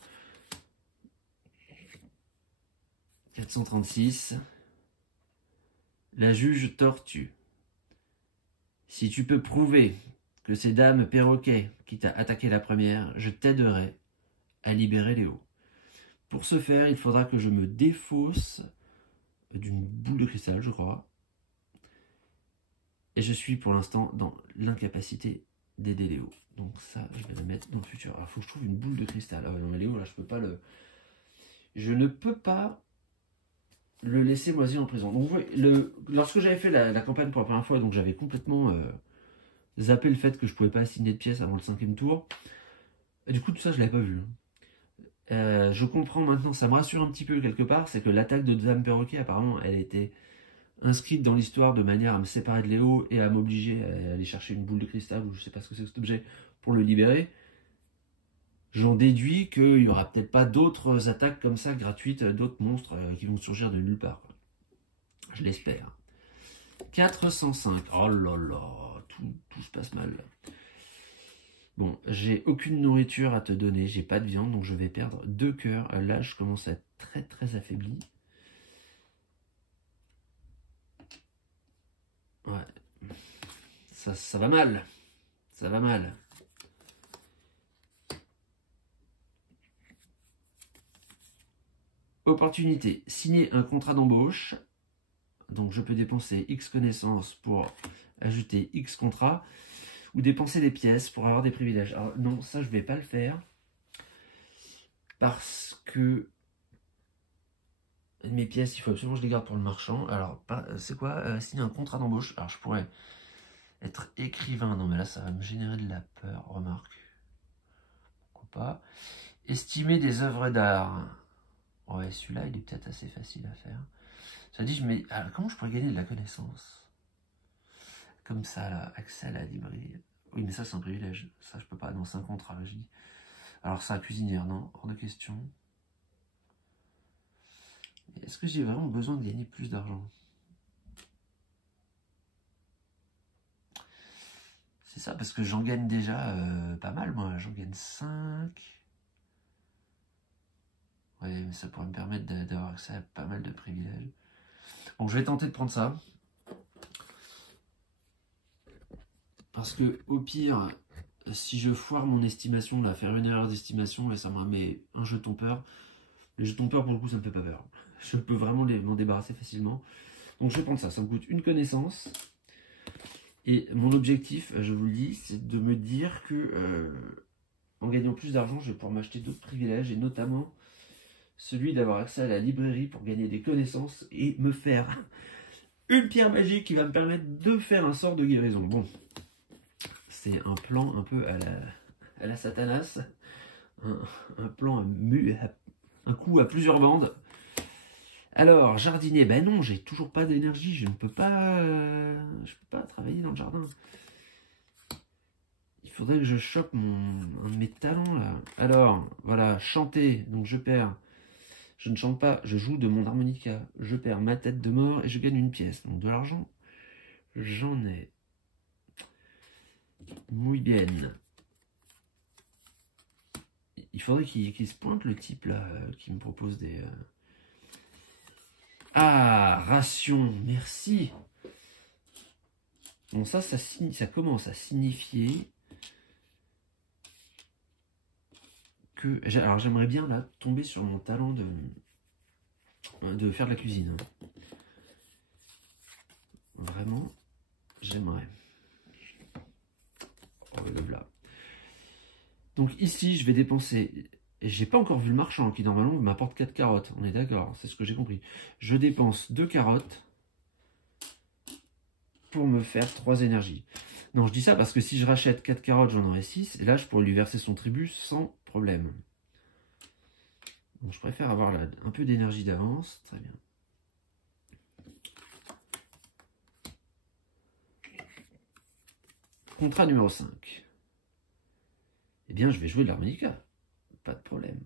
436. La juge tortue. Si tu peux prouver que c'est Dame Perroquet qui t'a attaqué la première, je t'aiderai à libérer Léo. Pour ce faire, il faudra que je me défausse d'une boule de cristal, je crois. Et je suis pour l'instant dans l'incapacité d'aider Léo. Donc ça, je vais le mettre dans le futur. Alors, il faut que je trouve une boule de cristal. Ah non, mais Léo, là, je peux pas le... Je ne peux pas le laisser moisir en prison. Donc, vous voyez, lorsque j'avais fait la campagne pour la première fois, donc j'avais complètement zappé le fait que je pouvais pas assigner de pièces avant le 5e tour. Et du coup, tout ça, je l'avais pas vu. Je comprends maintenant, ça me rassure un petit peu quelque part, c'est que l'attaque de Dame Perroquet, apparemment, elle était inscrite dans l'histoire de manière à me séparer de Léo et à m'obliger à aller chercher une boule de cristal, ou je sais pas ce que c'est que cet objet, pour le libérer. J'en déduis qu'il y aura peut-être pas d'autres attaques comme ça gratuites, d'autres monstres qui vont surgir de nulle part. Je l'espère. 405. Oh là là, tout se passe mal. Bon, j'ai aucune nourriture à te donner, j'ai pas de viande, donc je vais perdre 2 cœurs. Là, je commence à être très très affaibli. Ouais. Ça va mal. Ça va mal. Opportunité. Signer un contrat d'embauche. Donc je peux dépenser X connaissances pour ajouter X contrats. Ou dépenser des pièces pour avoir des privilèges. Alors non, ça je vais pas le faire. Parce que mes pièces, il faut absolument que je les garde pour le marchand. Alors, c'est quoi signer un contrat d'embauche. Alors je pourrais être écrivain. Non mais là ça va me générer de la peur. Remarque. Pourquoi pas. Estimer des œuvres d'art. Ouais, celui-là il est peut-être assez facile à faire. Ça dit, alors, comment je pourrais gagner de la connaissance? Comme ça, là, accès à la librairie. Oui, mais ça, c'est un privilège. Ça, je peux pas. Non, c'est un contrat, là, je dis. Alors, ça, cuisinière, non, hors de question. Est-ce que j'ai vraiment besoin de gagner plus d'argent? C'est ça, parce que j'en gagne déjà pas mal, moi. J'en gagne 5. Ouais, mais ça pourrait me permettre d'avoir accès à pas mal de privilèges. Bon, je vais tenter de prendre ça. Parce que, au pire, si je foire mon estimation, là, faire une erreur d'estimation, ça me remet un jeton peur. Les jetons peur, pour le coup, ça me fait pas peur. Je peux vraiment m'en débarrasser facilement. Donc je vais prendre ça. Ça me coûte une connaissance. Et mon objectif, je vous le dis, c'est de me dire que en gagnant plus d'argent, je vais pouvoir m'acheter d'autres privilèges, et notamment celui d'avoir accès à la librairie pour gagner des connaissances et me faire une pierre magique qui va me permettre de faire un sort de guérison. Bon, c'est un plan un peu à la Satanas. Un plan un coup à plusieurs bandes. Alors, jardinier, ben non, j'ai toujours pas d'énergie, je peux pas travailler dans le jardin. Il faudrait que je chope un de mes talents là. Alors, voilà, chanter, donc je perds. Je ne chante pas, je joue de mon harmonica. Je perds ma tête de mort et je gagne une pièce. Donc de l'argent, j'en ai. Muy bien. Il faudrait qu'il se pointe le type là, qui me propose des... Ah, ration, merci. Bon, ça commence à signifier que... Alors, j'aimerais bien, là, tomber sur mon talent de faire de la cuisine. Vraiment, j'aimerais. Oh, le blabla. Donc, ici, je vais dépenser... Et j'ai pas encore vu le marchand qui, normalement, m'apporte 4 carottes. On est d'accord, c'est ce que j'ai compris. Je dépense 2 carottes pour me faire 3 énergies. Non, je dis ça parce que si je rachète 4 carottes, j'en aurai 6. Et là, je pourrais lui verser son tribut sans problème. Donc, je préfère avoir là, un peu d'énergie d'avance. Très bien. Contrat numéro 5. Eh bien, je vais jouer de l'harmonica. Pas de problème.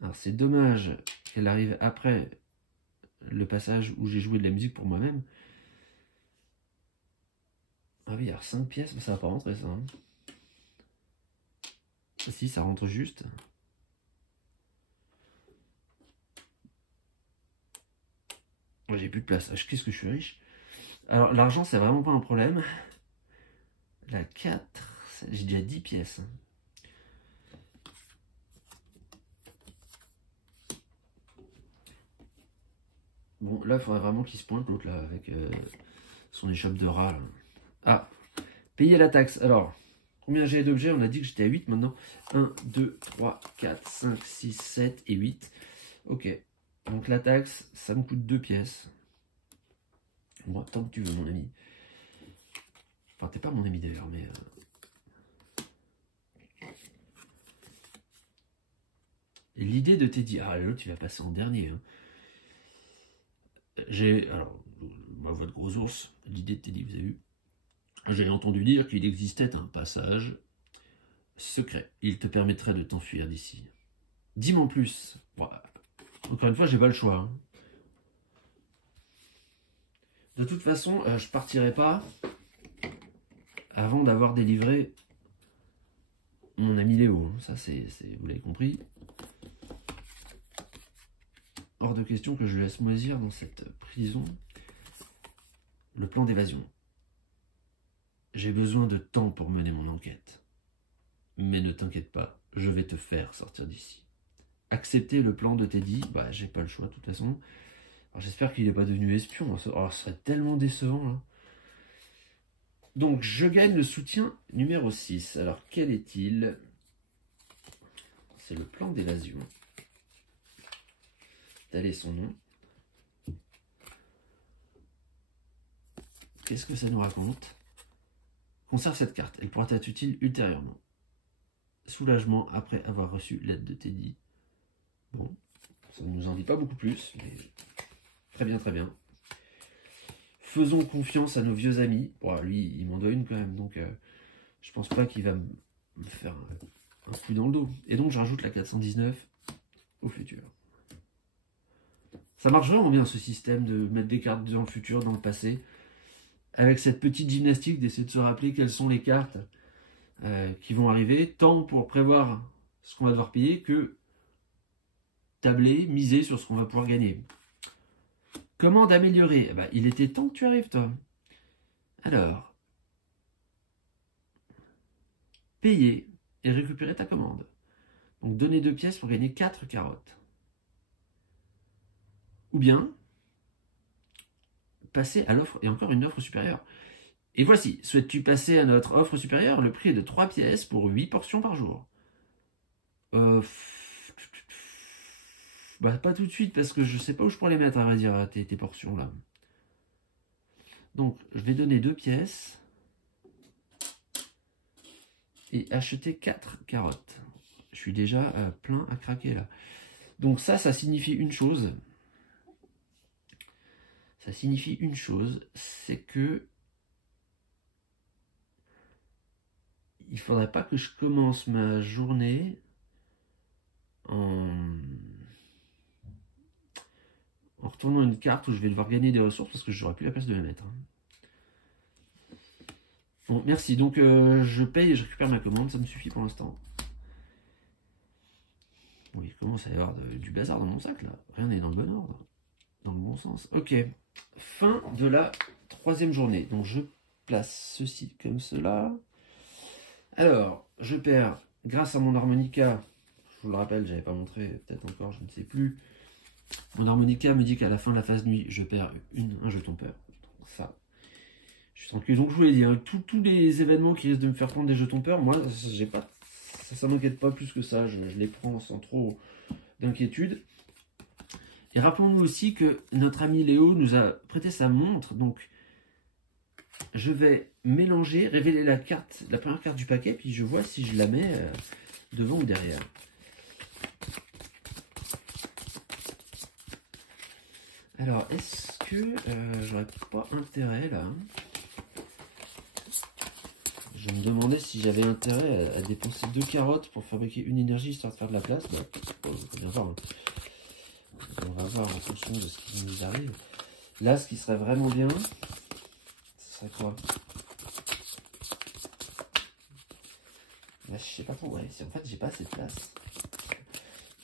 Alors, c'est dommage qu'elle arrive après le passage où j'ai joué de la musique pour moi-même. Ah oui, alors 5 pièces, ça va pas rentrer ça. Hein. Si, ça rentre juste. J'ai plus de place. Qu'est-ce que je suis riche. Alors, l'argent, c'est vraiment pas un problème. La 4, j'ai déjà 10 pièces. Bon, là, il faudrait vraiment qu'il se pointe, l'autre, là, avec son échoppe de rat. Là. Ah, payer la taxe. Alors, combien j'ai d'objets? On a dit que j'étais à 8 maintenant. 1, 2, 3, 4, 5, 6, 7 et 8. Ok. Donc, la taxe, ça me coûte 2 pièces. Bon, tant que tu veux, mon ami. Enfin, t'es pas mon ami d'ailleurs, mais... L'idée de Teddy... Ah, l'autre, tu vas passer en dernier. Hein. Alors, ma voix de gros ours, l'idée de Teddy, vous avez vu. J'ai entendu dire qu'il existait un passage secret. Il te permettrait de t'enfuir d'ici. Dis-moi en plus. Bon, encore une fois, j'ai pas le choix. Hein. De toute façon, je partirai pas avant d'avoir délivré mon ami Léo. Ça, vous l'avez compris. Hors de question que je laisse moisir dans cette prison le plan d'évasion. J'ai besoin de temps pour mener mon enquête. Mais ne t'inquiète pas, je vais te faire sortir d'ici. Accepter le plan de Teddy, bah j'ai pas le choix de toute façon. J'espère qu'il n'est pas devenu espion. Ce serait tellement décevant là. Donc je gagne le soutien numéro 6. Alors quel est-il? C'est le plan d'évasion. Tel est son nom. Qu'est-ce que ça nous raconte? Conserve cette carte, elle pourra être utile ultérieurement. Soulagement après avoir reçu l'aide de Teddy. Bon, ça ne nous en dit pas beaucoup plus, mais très bien, très bien. Faisons confiance à nos vieux amis. Bon, lui, il m'en doit une quand même, donc je pense pas qu'il va me faire un coup dans le dos. Et donc, je rajoute la 419 au futur. Ça marche vraiment bien ce système de mettre des cartes dans le futur, dans le passé, avec cette petite gymnastique d'essayer de se rappeler quelles sont les cartes qui vont arriver, tant pour prévoir ce qu'on va devoir payer que tabler, miser sur ce qu'on va pouvoir gagner. Comment d'améliorer? Il était temps que tu arrives, toi. Alors, payer et récupérer ta commande. Donc, donner 2 pièces pour gagner 4 carottes. Ou bien, passer à l'offre, et encore une offre supérieure. Et voici, souhaites-tu passer à notre offre supérieure? Le prix est de 3 pièces pour 8 portions par jour. Pas tout de suite, parce que je sais pas où je pourrais les mettre, à vrai dire, tes portions là. Donc, je vais donner 2 pièces et acheter 4 carottes. Je suis déjà plein à craquer là. Donc ça signifie une chose. Ça signifie une chose, c'est que il faudrait pas que je commence ma journée en retournant une carte où je vais devoir gagner des ressources parce que je n'aurai plus la place de les mettre. Bon, merci. Donc, je paye et je récupère ma commande. Ça me suffit pour l'instant. Oui, il commence à y avoir du bazar dans mon sac, là. Rien n'est dans le bon ordre. Dans le bon sens. Ok. Fin de la 3e journée. Donc, je place ceci comme cela. Alors, je perds, grâce à mon harmonica, je vous le rappelle, j'avais pas montré, peut-être encore, je ne sais plus. Mon harmonica me dit qu'à la fin de la phase nuit, je perds un jeton peur. Donc ça, je suis tranquille. Donc je vous l'ai dit, hein, tous les événements qui risquent de me faire prendre des jetons peur, moi, j'ai pas, ça m'inquiète pas plus que ça. Je les prends sans trop d'inquiétude. Et rappelons-nous aussi que notre ami Léo nous a prêté sa montre. Donc je vais mélanger, révéler la première carte du paquet, puis je vois si je la mets devant ou derrière. Alors, est-ce que j'aurais pas intérêt là? Je me demandais si j'avais intérêt à dépenser 2 carottes pour fabriquer une énergie histoire de faire de la place. Faut bien voir. Hein. On va voir en fonction de ce qui nous arrive. Là, ce qui serait vraiment bien, ce serait quoi? Là, je sais pas trop. Ouais, en fait, j'ai pas assez de place.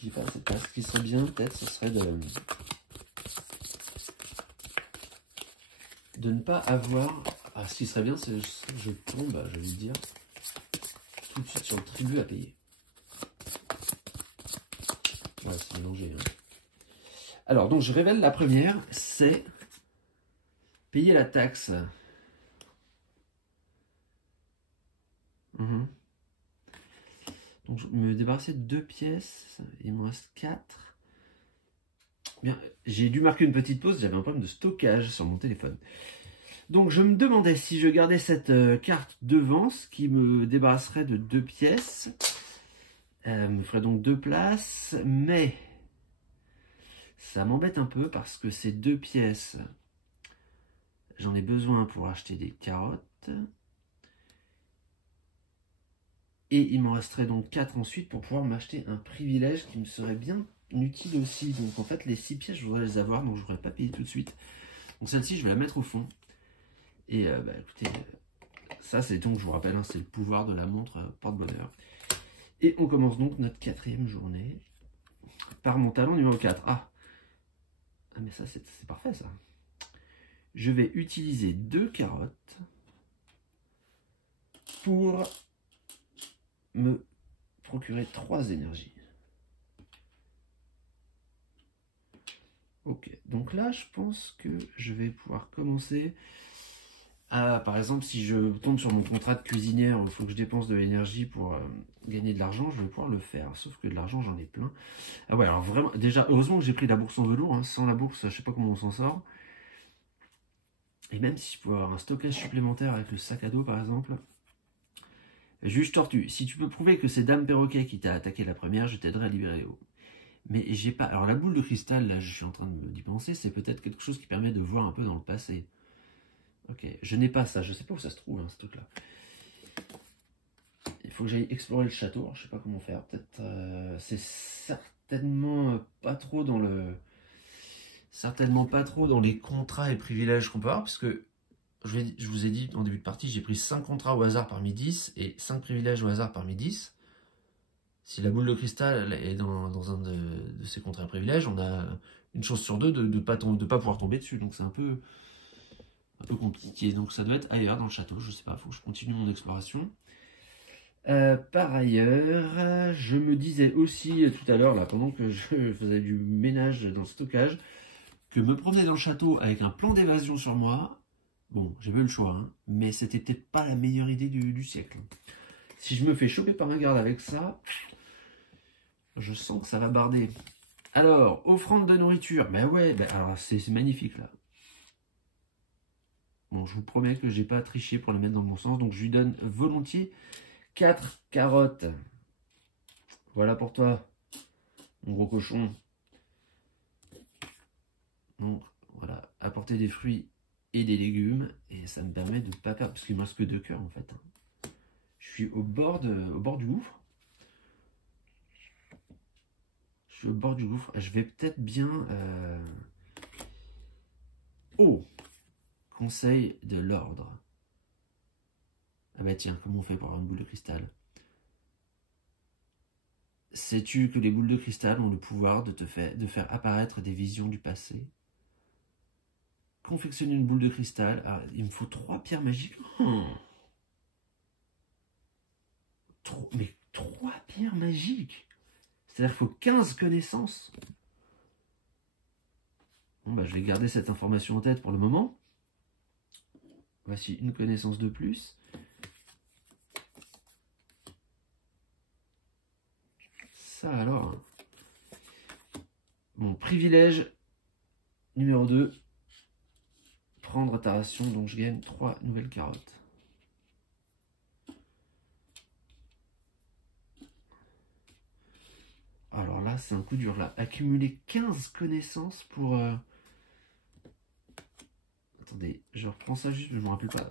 J'ai pas assez de place. Ce qui serait bien, peut-être, ce serait de ne pas avoir... Ah, ce qui serait bien, c'est que je tombe, je vais dire, tout de suite sur le tribut à payer. Ouais, c'est mélangé. Hein. Alors, donc, je révèle la première, c'est payer la taxe. Donc, je me débarrasser de 2 pièces, il me reste 4. Bien, j'ai dû marquer une petite pause, j'avais un problème de stockage sur mon téléphone. Donc je me demandais si je gardais cette carte devant, ce qui me débarrasserait de 2 pièces. Me ferait donc 2 places, mais ça m'embête un peu parce que ces 2 pièces, j'en ai besoin pour acheter des carottes. Et il m'en resterait donc 4 ensuite pour pouvoir m'acheter un privilège qui me serait bien utile aussi. Donc en fait les 6 pièces je voudrais les avoir, donc je ne voudrais pas payer tout de suite. Donc celle-ci je vais la mettre au fond. Et écoutez, ça c'est donc, je vous rappelle, hein, c'est le pouvoir de la montre porte-bonheur. Et on commence donc notre 4e journée par mon talon numéro 4. Ah mais ça c'est parfait ça. Je vais utiliser 2 carottes pour me procurer 3 énergies. Ok, donc là je pense que je vais pouvoir commencer à, par exemple, si je tombe sur mon contrat de cuisinière, il faut que je dépense de l'énergie pour gagner de l'argent, je vais pouvoir le faire, sauf que de l'argent j'en ai plein. Ah ouais, alors vraiment, déjà, heureusement que j'ai pris la bourse en velours, hein. Sans la bourse, je sais pas comment on s'en sort. Et même si je pouvais avoir un stockage supplémentaire avec le sac à dos par exemple. Juge Tortue, si tu peux prouver que c'est Dame Perroquet qui t'a attaqué la première, je t'aiderai à libérer Léo. Mais j'ai pas. Alors la boule de cristal, là, je suis en train d'y penser, c'est peut-être quelque chose qui permet de voir un peu dans le passé. Ok, je n'ai pas ça, je sais pas où ça se trouve, hein, ce truc-là. Il faut que j'aille explorer le château, alors, je sais pas comment faire. Peut-être. C'est certainement pas trop dans le. Certainement pas trop dans les contrats et privilèges qu'on peut avoir, parce que je vous ai dit en début de partie, j'ai pris 5 contrats au hasard parmi 10 et 5 privilèges au hasard parmi 10. Si la boule de cristal est dans un de ces contrats privilèges, on a une chance sur 2 de ne pas pouvoir tomber dessus. Donc c'est un peu compliqué. Donc ça doit être ailleurs dans le château, je sais pas, il faut que je continue mon exploration. Par ailleurs, je me disais aussi tout à l'heure, là, pendant que je faisais du ménage dans le stockage, que me promener dans le château avec un plan d'évasion sur moi, bon, j'ai pas eu le choix, hein, mais c'était peut-être pas la meilleure idée du siècle. Si je me fais choper par un garde avec ça, je sens que ça va barder. Alors, offrande de nourriture. Ben ouais, alors c'est magnifique là. Bon, je vous promets que j'ai pas triché pour la mettre dans mon sens, donc je lui donne volontiers 4 carottes. Voilà pour toi, mon gros cochon. Donc, voilà, apporter des fruits et des légumes, et ça me permet de ne pas perdre, parce qu'il me reste que 2 cœurs en fait. Je suis au bord du gouffre. Je suis au bord du gouffre. Je vais peut-être bien... Oh! Conseil de l'ordre. Ah bah tiens, comment on fait pour avoir une boule de cristal? Sais-tu que les boules de cristal ont le pouvoir de faire apparaître des visions du passé? Confectionner une boule de cristal. Ah, il me faut 3 pierres magiques. Mais 3 pierres magiques? C'est-à-dire qu'il faut 15 connaissances. Bon bah je vais garder cette information en tête pour le moment. Voici une connaissance de plus. Ça alors. Mon privilège numéro 2. Prendre ta ration, donc je gagne 3 nouvelles carottes. Alors là, c'est un coup dur là. Accumuler 15 connaissances pour... Attendez, je reprends ça juste, je ne me rappelle pas.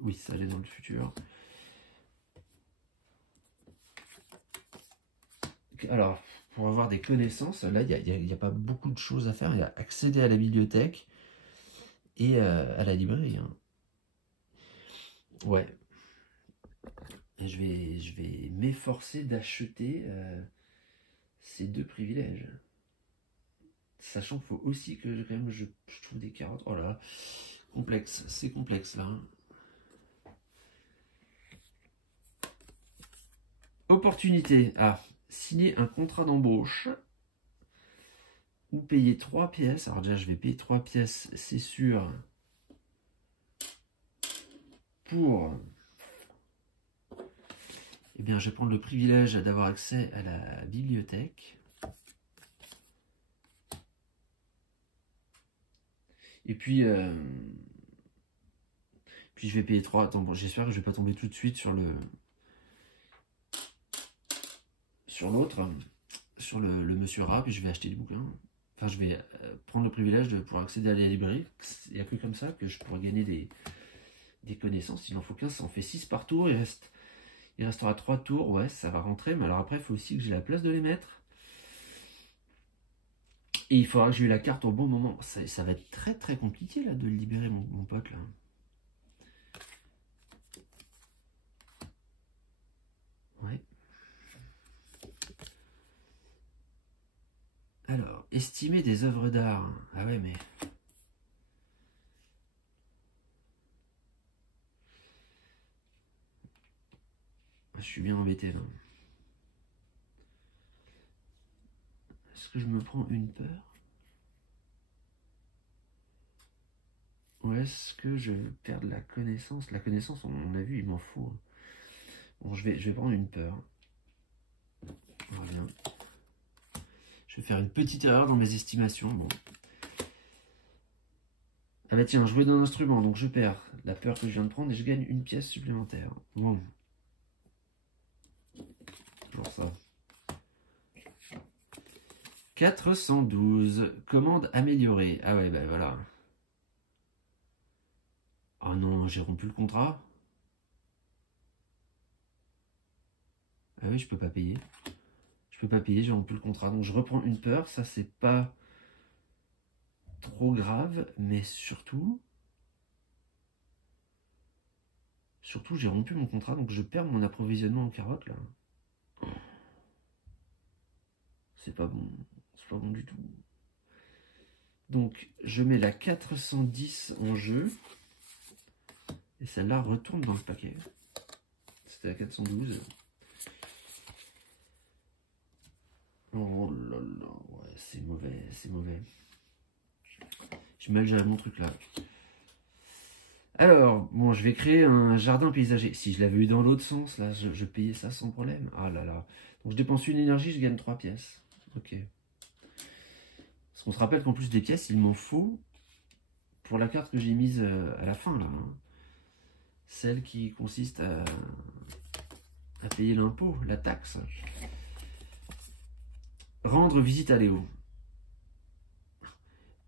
Oui, ça allait dans le futur. Alors, pour avoir des connaissances, là, il n'y a pas beaucoup de choses à faire. Il y a accéder à la bibliothèque et à la librairie. Hein. Ouais. Je vais m'efforcer d'acheter ces 2 privilèges. Sachant qu'il faut aussi que quand même je trouve des carottes. Oh là là, complexe, c'est complexe là. Hein. Opportunité. Ah, signer un contrat d'embauche ou payer 3 pièces. Alors déjà je vais payer 3 pièces, c'est sûr. Pour... Eh bien je vais prendre le privilège d'avoir accès à la bibliothèque. Et puis je vais payer 3. Attends, bon, j'espère que je vais pas tomber tout de suite sur sur l'autre, sur le Monsieur Rat, puis je vais acheter des bouquins. Enfin, je vais prendre le privilège de pouvoir accéder à la librairie. Il n'y a que comme ça que je pourrai gagner des connaissances. Il en faut 15, ça en fait 6 par tour. Il restera 3 tours. Ouais, ça va rentrer. Mais alors après, il faut aussi que j'ai la place de les mettre. Et il faudra que j'ai eu la carte au bon moment. Ça va être très très compliqué là de le libérer, mon pote là. Ouais. Alors, estimer des œuvres d'art. Ah ouais, mais... Je suis bien embêté là. Est-ce que je me prends une peur? Ou est-ce que je perds de la connaissance? La connaissance, on a vu, il m'en faut. Bon, je vais prendre une peur. Voilà. Je vais faire une petite erreur dans mes estimations. Bon. Ah bah tiens, jouer d'un instrument, donc je perds la peur que je viens de prendre et je gagne une pièce supplémentaire. Bon. Toujours ça. 412. Commande améliorée. Ah ouais, bah voilà. Ah non, j'ai rompu le contrat. Ah oui, je peux pas payer. Je peux pas payer, j'ai rompu le contrat. Donc je reprends une peur. Ça, c'est pas trop grave. Mais surtout, j'ai rompu mon contrat. Donc je perds mon approvisionnement en carottes, là. C'est pas bon. C'est pas bon du tout. Donc je mets la 410 en jeu. Et celle-là retourne dans le paquet. C'était la 412. Oh là là, ouais, c'est mauvais, c'est mauvais. J'ai mal géré mon truc là. Alors, bon, je vais créer un jardin paysager. Si je l'avais eu dans l'autre sens, là, je payais ça sans problème. Ah là là. Donc je dépense une énergie, je gagne 3 pièces. Ok. Parce qu'on se rappelle qu'en plus des pièces, il m'en faut pour la carte que j'ai mise à la fin là. Hein. Celle qui consiste à payer l'impôt, la taxe. Rendre visite à Léo.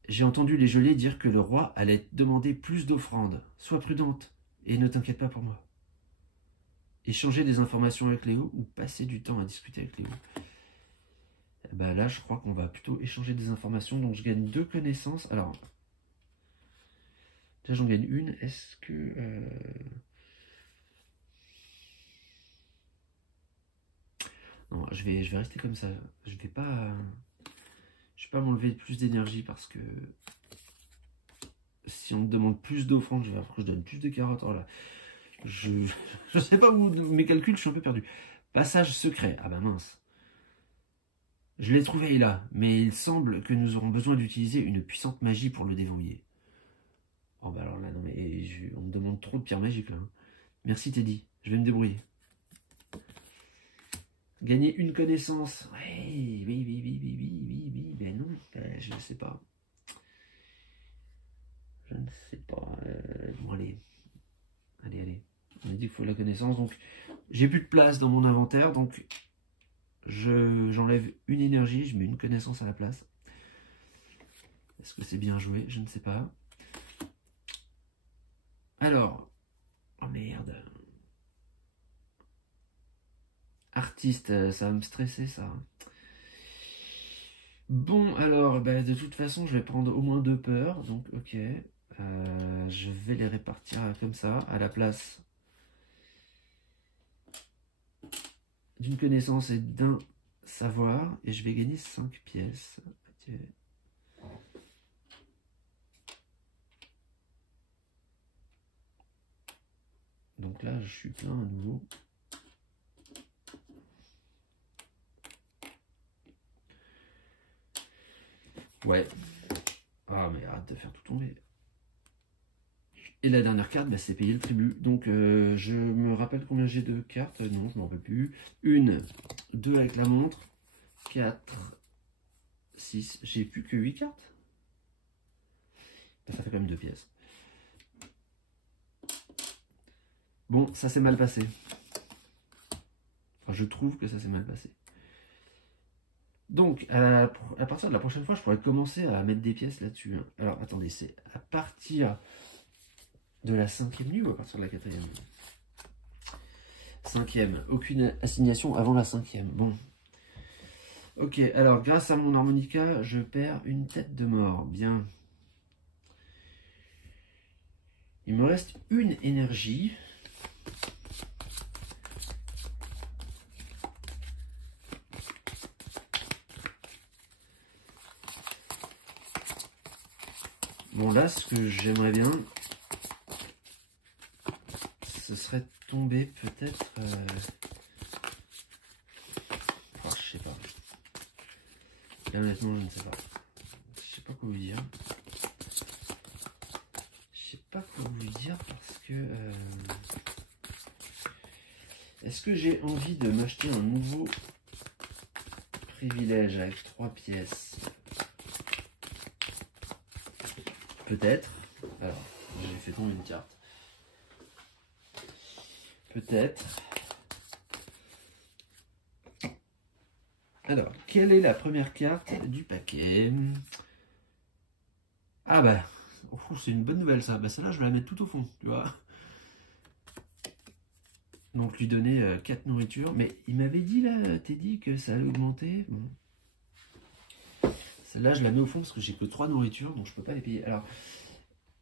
J'ai entendu les gelés dire que le roi allait demander plus d'offrandes. Sois prudente et ne t'inquiète pas pour moi. Échanger des informations avec Léo ou passer du temps à discuter avec Léo. Bah là, je crois qu'on va plutôt échanger des informations. Donc, je gagne 2 connaissances. Alors, déjà, j'en gagne une. Est-ce que... Non, je vais rester comme ça. Je vais pas m'enlever plus d'énergie parce que si on me demande plus d'offrandes, je vais que je donne plus de carottes. Oh là, je sais pas où mes calculs, je suis un peu perdu. Passage secret. Ah bah mince. Je l'ai trouvé là, mais il semble que nous aurons besoin d'utiliser une puissante magie pour le déverrouiller. Oh bah alors là, non mais on me demande trop de pierres magiques là. Merci Teddy, je vais me débrouiller. Gagner une connaissance. Oui, ben non, je ne sais pas. Je ne sais pas. Bon allez. Allez. On a dit qu'il faut la connaissance, donc j'ai plus de place dans mon inventaire, donc j'enlève une énergie, je mets une connaissance à la place. Est-ce que c'est bien joué? Je ne sais pas. Alors, oh merde. Artiste, ça va me stresser ça. Bon, alors, bah, de toute façon, je vais prendre au moins 2 peurs, donc ok. Je vais les répartir comme ça, à la place d'une connaissance et d'un savoir, et je vais gagner 5 pièces. Ok. Donc là, je suis plein à nouveau. Ouais. Ah, mais arrête de faire tout tomber. Et la dernière carte, bah, c'est payer le tribut. Donc, je me rappelle combien j'ai de cartes. Non, je ne m'en rappelle plus. 1, 2 avec la montre. 4, 6. J'ai plus que 8 cartes. Ça fait quand même 2 pièces. Bon, ça s'est mal passé. Enfin, je trouve que ça s'est mal passé. Donc, à partir de la prochaine fois, je pourrais commencer à mettre des pièces là-dessus, hein. Alors, attendez, c'est à partir de la 5e nuit ou à partir de la 4e? 5e, aucune assignation avant la 5e. Bon. Ok, alors, grâce à mon harmonica, je perds une tête de mort. Bien. Il me reste une énergie. Bon, là, ce que j'aimerais bien, ce serait de tomber peut-être... Oh, je sais pas. Là, honnêtement, je ne sais pas. Je sais pas quoi vous dire. Je sais pas quoi vous dire parce que... Est-ce que j'ai envie de m'acheter un nouveau privilège avec 3 pièces? Peut-être. Alors, j'ai fait tomber une carte. Peut-être. Alors, quelle est la première carte du paquet? Ah bah, c'est une bonne nouvelle ça. Bah celle-là, je vais la mettre tout au fond, tu vois. Donc lui donner 4 nourritures. Mais il m'avait dit là, Teddy, que ça allait augmenter. Bon. Celle-là, je la mets au fond parce que j'ai que 3 nourritures, donc je peux pas les payer. Alors,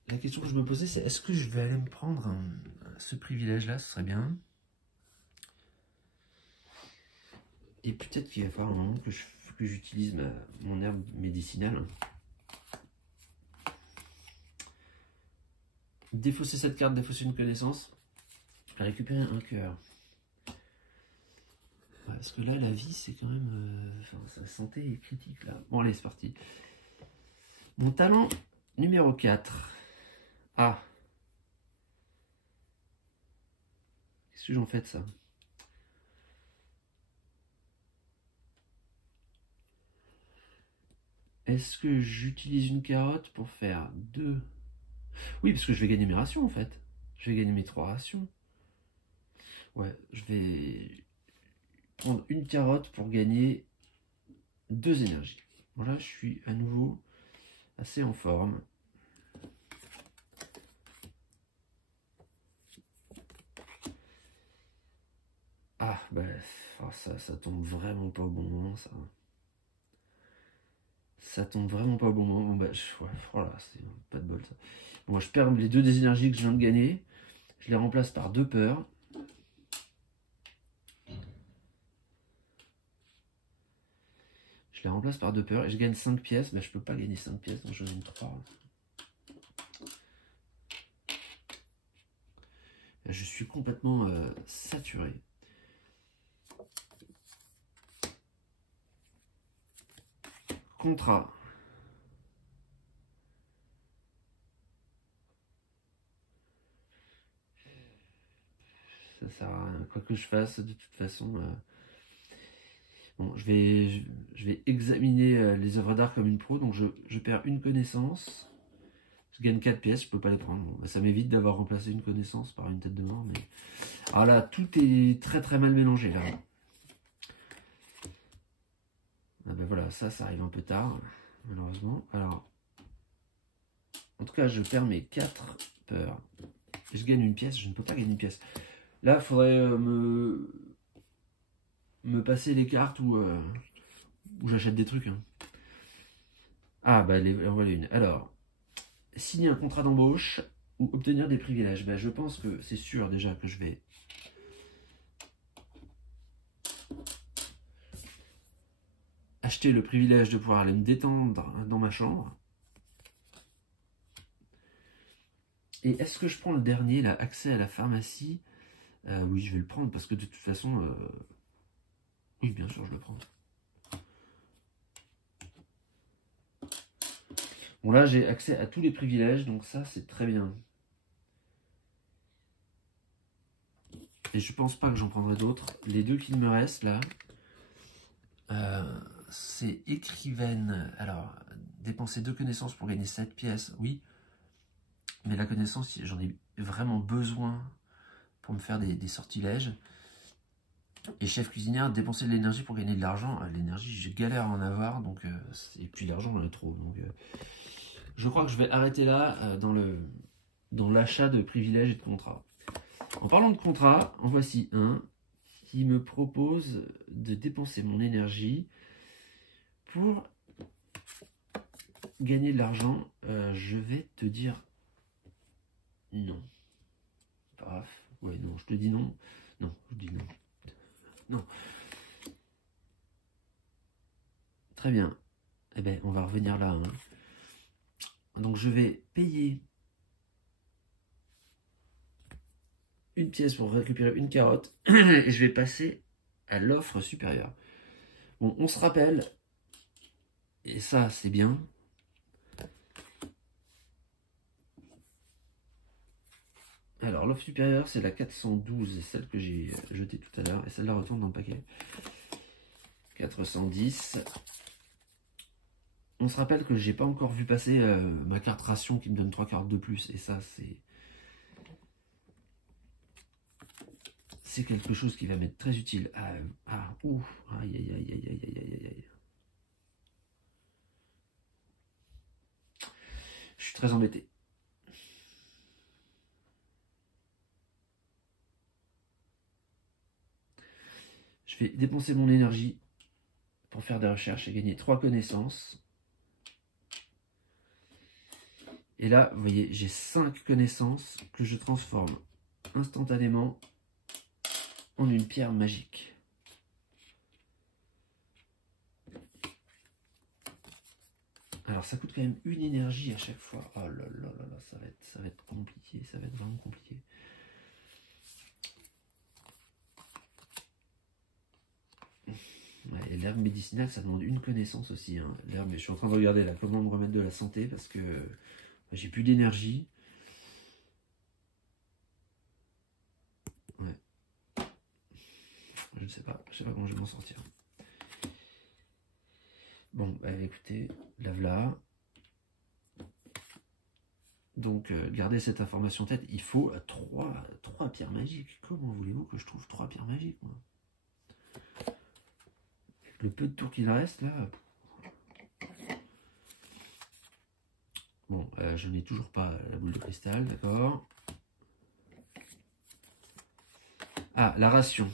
la question que je me posais, c'est est-ce que je vais aller me prendre ce privilège-là? Ce serait bien. Et peut-être qu'il va falloir un moment que j'utilise mon herbe médicinale. Défausser cette carte, défausser une connaissance. Récupérer un cœur. Parce que là, la vie, c'est quand même... sa santé est critique, là. Bon, allez, c'est parti. Mon talent numéro 4. Ah. Qu'est-ce que j'en fais de ça? Est-ce que j'utilise une carotte pour faire 2? Oui, parce que je vais gagner mes rations, en fait. Je vais gagner mes 3 rations. Ouais, je vais prendre une carotte pour gagner 2 énergies. Voilà, je suis à nouveau assez en forme. Ah, bah, ça tombe vraiment pas au bon moment, ça. Ça tombe vraiment pas au bon moment. Bah, ouais, voilà, c'est pas de bol, ça. Bon, je perds les 2 des énergies que je viens de gagner. Je les remplace par 2 peurs. Je les remplace par 2 peurs et je gagne 5 pièces. Bah, je peux pas gagner 5 pièces, donc je gagne 3. Je suis complètement saturé. Contrat. Ça sert à rien. Quoi que je fasse, de toute façon... Bon, je vais examiner les œuvres d'art comme une pro, donc je perds une connaissance. Je gagne 4 pièces, je peux pas les prendre. Bon, bah, ça m'évite d'avoir remplacé une connaissance par une tête de mort. Mais... Alors là, tout est très très mal mélangé là. Ah ben voilà, ça arrive un peu tard, malheureusement. Alors, en tout cas, je perds mes 4 peurs. Je gagne une pièce, je ne peux pas gagner une pièce. Là, il faudrait me passer les cartes où j'achète des trucs. Hein. Ah, bah, voilà une. Alors, signer un contrat d'embauche ou obtenir des privilèges. Bah, je pense que c'est sûr déjà que je vais acheter le privilège de pouvoir aller me détendre dans ma chambre. Et est-ce que je prends le dernier, là, accès à la pharmacie? Oui, je vais le prendre parce que de toute façon... Oui, bien sûr, je le prends. Bon, là, j'ai accès à tous les privilèges, donc ça, c'est très bien. Et je pense pas que j'en prendrai d'autres. Les 2 qu'il me restent, là, c'est écrivaine. Alors, dépenser 2 connaissances pour gagner 7 pièces, oui. Mais la connaissance, j'en ai vraiment besoin pour me faire des sortilèges. Et chef cuisinière, dépenser de l'énergie pour gagner de l'argent. L'énergie, je galère à en avoir, donc et puis l'argent, j'en ai trop. Donc, je crois que je vais arrêter là dans l'achat de privilèges et de contrats. En parlant de contrats, en voici un qui me propose de dépenser mon énergie pour gagner de l'argent. Je vais te dire non. Paf. Ouais, non, je te dis non. Non, je dis non. Non. Très bien. Eh bien, on va revenir là. Hein. Donc, je vais payer une pièce pour récupérer une carotte et je vais passer à l'offre supérieure. Bon, on se rappelle, et ça, c'est bien. Alors, l'offre supérieure, c'est la 412, celle que j'ai jetée tout à l'heure, et celle-là retourne dans le paquet. 410. On se rappelle que j'ai pas encore vu passer ma carte ration qui me donne 3 cartes de plus, et ça, c'est quelque chose qui va m'être très utile. Aïe, aïe, aïe, aïe, aïe, aïe, aïe, aïe. Je suis très embêté. Je vais dépenser mon énergie pour faire des recherches et gagner 3 connaissances. Et là, vous voyez, j'ai 5 connaissances que je transforme instantanément en une pierre magique. Alors, ça coûte quand même une énergie à chaque fois. Oh là là là là, ça va être compliqué, ça va être vraiment compliqué. Ouais, et l'herbe médicinale, ça demande une connaissance aussi. Hein. L'herbe, je suis en train de regarder là comment me remettre de la santé parce que j'ai plus d'énergie. Ouais. Je ne sais pas comment je vais m'en sortir. Bon, bah, écoutez, la voilà. Donc, gardez cette information en tête. Il faut 3 pierres magiques. Comment voulez-vous que je trouve 3 pierres magiques, moi? Le peu de tours qu'il reste, là... Bon, je n'ai toujours pas la boule de cristal, d'accord. Ah, la ration.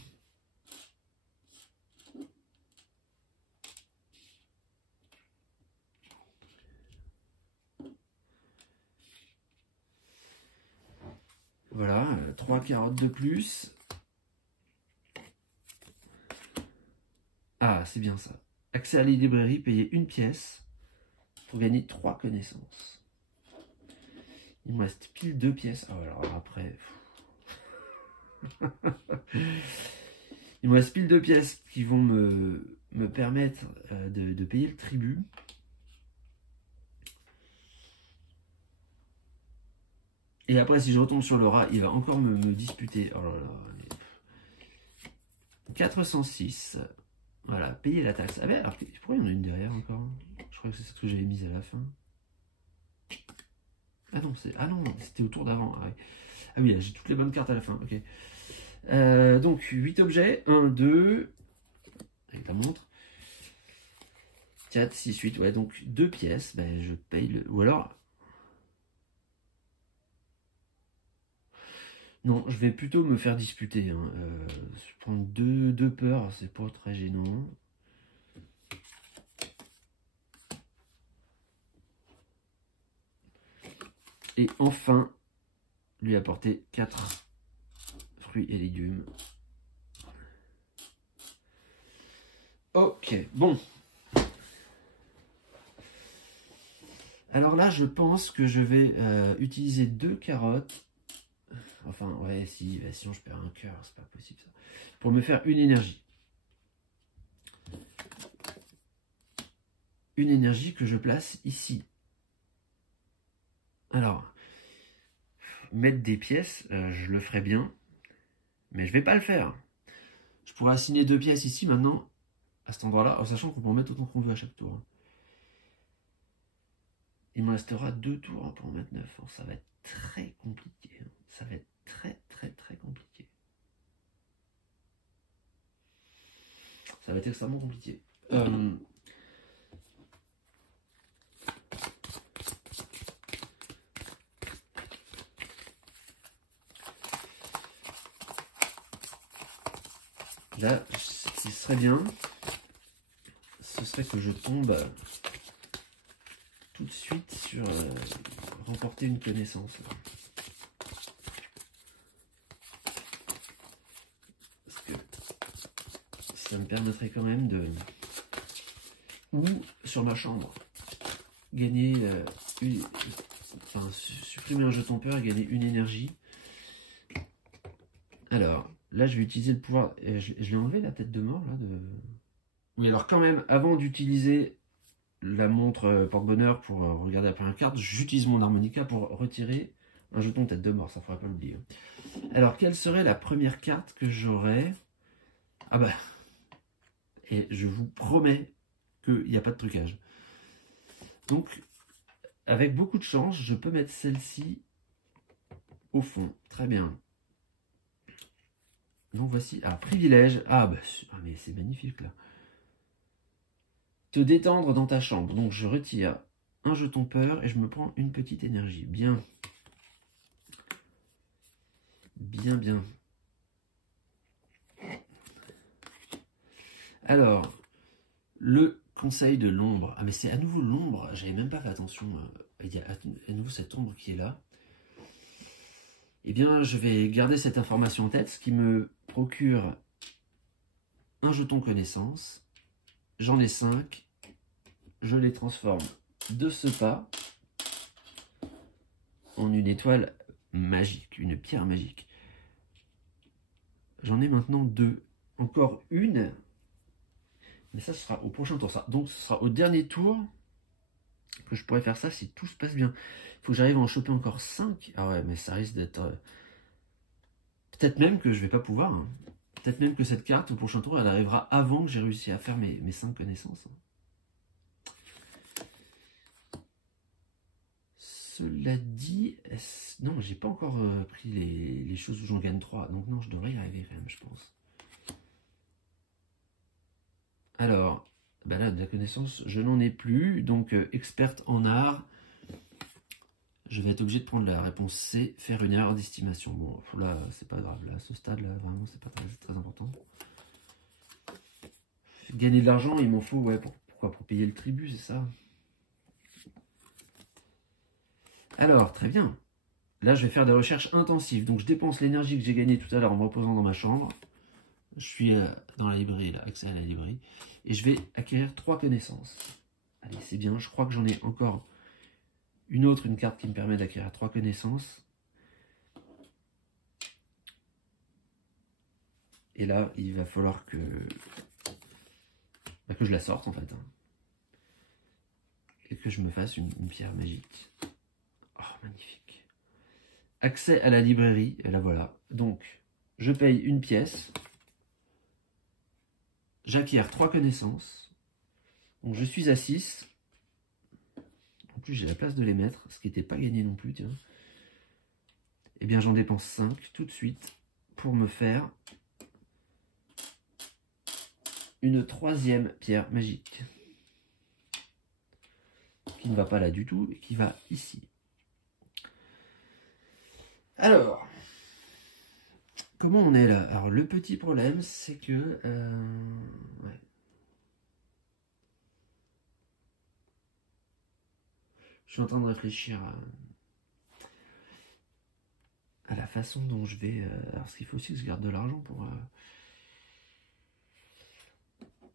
Voilà, 3 carottes de plus. Ah, c'est bien ça. Accès à la librairie, payer une pièce pour gagner 3 connaissances. Il me reste pile 2 pièces. Ah, alors après... Il me reste pile 2 pièces qui vont me permettre de payer le tribut. Et après, si je retombe sur le rat, il va encore me disputer. Oh là là. 406. Voilà, payer la taxe. Ah ben, alors, pourquoi il y en a une derrière encore? Je crois que c'est ce que j'avais mis à la fin. Ah non, c'était au tour d'avant. Ah, ouais. Ah oui, j'ai toutes les bonnes cartes à la fin. Ok. Donc, 8 objets. 1, 2. Avec la montre. 4, 6, 8. Ouais, donc 2 pièces. Ben, je paye le... Ou alors... Non, je vais plutôt me faire disputer. Hein. Je prends deux peurs, c'est pas très gênant. Et enfin, lui apporter 4 fruits et légumes. Ok, bon. Alors là, je pense que je vais utiliser 2 carottes. Enfin, ouais, sinon je perds un cœur, c'est pas possible ça. Pour me faire une énergie. Une énergie que je place ici. Alors, mettre des pièces, je le ferai bien, mais je vais pas le faire. Je pourrais assigner 2 pièces ici maintenant, à cet endroit-là, en sachant qu'on peut en mettre autant qu'on veut à chaque tour. Il me restera 2 tours pour en mettre 9. Ça va être très compliqué. Ça va être très compliqué. Ça va être extrêmement compliqué. Là, ce qui serait bien, ce serait que je tombe tout de suite sur remporter une connaissance. Parce que ça me permettrait quand même de... Ou sur ma chambre, gagner supprimer un jeton peur et gagner une énergie. Alors, là je vais utiliser le pouvoir... Je l'ai enlevé la tête de mort là de... Oui, alors quand même, avant d'utiliser la montre porte-bonheur pour regarder la première carte, j'utilise mon harmonica pour retirer un jeton tête de mort, ça ne faudra pas l'oublier. Alors, quelle serait la première carte que j'aurais? Ah bah, et je vous promets qu'il n'y a pas de trucage. Donc, avec beaucoup de chance, je peux mettre celle-ci au fond. Très bien. Donc voici, privilège. Mais c'est magnifique là. Te détendre dans ta chambre. Donc je retire un jeton peur et je me prends une petite énergie. Bien. Bien, bien. Alors, le conseil de l'ombre. Ah mais c'est à nouveau l'ombre. J'avais même pas fait attention. Il y a à nouveau cette ombre qui est là. Eh bien, je vais garder cette information en tête, ce qui me procure un jeton connaissance. J'en ai 5. Je les transforme de ce pas en une étoile magique, une pierre magique. J'en ai maintenant 2. Encore une. Mais ça, ce sera au prochain tour. Donc, ce sera au dernier tour que je pourrais faire ça si tout se passe bien. Il faut que j'arrive à en choper encore 5. Ah ouais, mais ça risque d'être... Peut-être même que je vais pas pouvoir. Hein. Peut-être même que cette carte, au prochain tour, elle arrivera avant que j'ai réussi à faire mes 5 connaissances. Cela dit... Non, j'ai pas encore pris les choses où j'en gagne 3. Donc non, je devrais y arriver quand même, je pense. Alors, là, de la connaissance, je n'en ai plus. Donc, experte en art, je vais être obligé de prendre la réponse C, faire une erreur d'estimation. Bon, là, c'est pas grave. Là, à ce stade, là, vraiment, c'est pas très important. Gagner de l'argent, il m'en faut, ouais, pourquoi? Pour payer le tribut, c'est ça? Alors, très bien. Là, je vais faire des recherches intensives. Donc, je dépense l'énergie que j'ai gagnée tout à l'heure en me reposant dans ma chambre. Je suis dans la librairie, là, accès à la librairie. Et je vais acquérir 3 connaissances. Allez, c'est bien. Je crois que j'en ai encore une carte qui me permet d'acquérir 3 connaissances. Et là, il va falloir que je la sorte, en fait. Hein. Et que je me fasse une pierre magique. Oh, magnifique. Accès à la librairie. Et là, voilà. Donc, je paye une pièce. J'acquiers 3 connaissances. Donc je suis à 6. En plus j'ai la place de les mettre, ce qui n'était pas gagné non plus, tiens. Eh bien j'en dépense 5 tout de suite pour me faire une 3e pierre magique. Qui ne va pas là du tout et qui va ici. Alors, comment on est là? Alors le petit problème c'est que... ouais. Je suis en train de réfléchir à la façon dont je vais... alors, ce qu'il faut aussi que je garde de l'argent pour...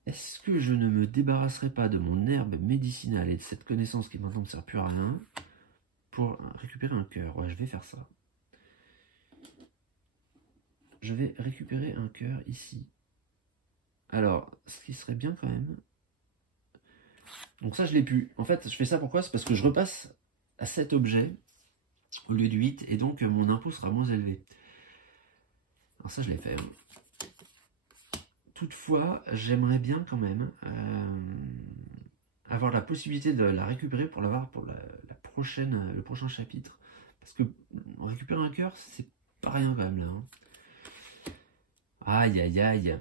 Est-ce que je ne me débarrasserai pas de mon herbe médicinale et de cette connaissance qui maintenant ne sert plus à rien pour récupérer un cœur? Ouais, je vais faire ça. Je vais récupérer un cœur ici. Alors, ce qui serait bien quand même... Donc ça, je l'ai pu. En fait, je fais ça pourquoi? C'est parce que je repasse à 7 objets au lieu de 8, et donc mon impôt sera moins élevé. Alors ça, je l'ai fait. Toutefois, j'aimerais bien quand même avoir la possibilité de la récupérer pour l'avoir pour le prochain chapitre. Parce que récupérer un cœur, c'est pas rien quand même là. Hein. Aïe, aïe, aïe.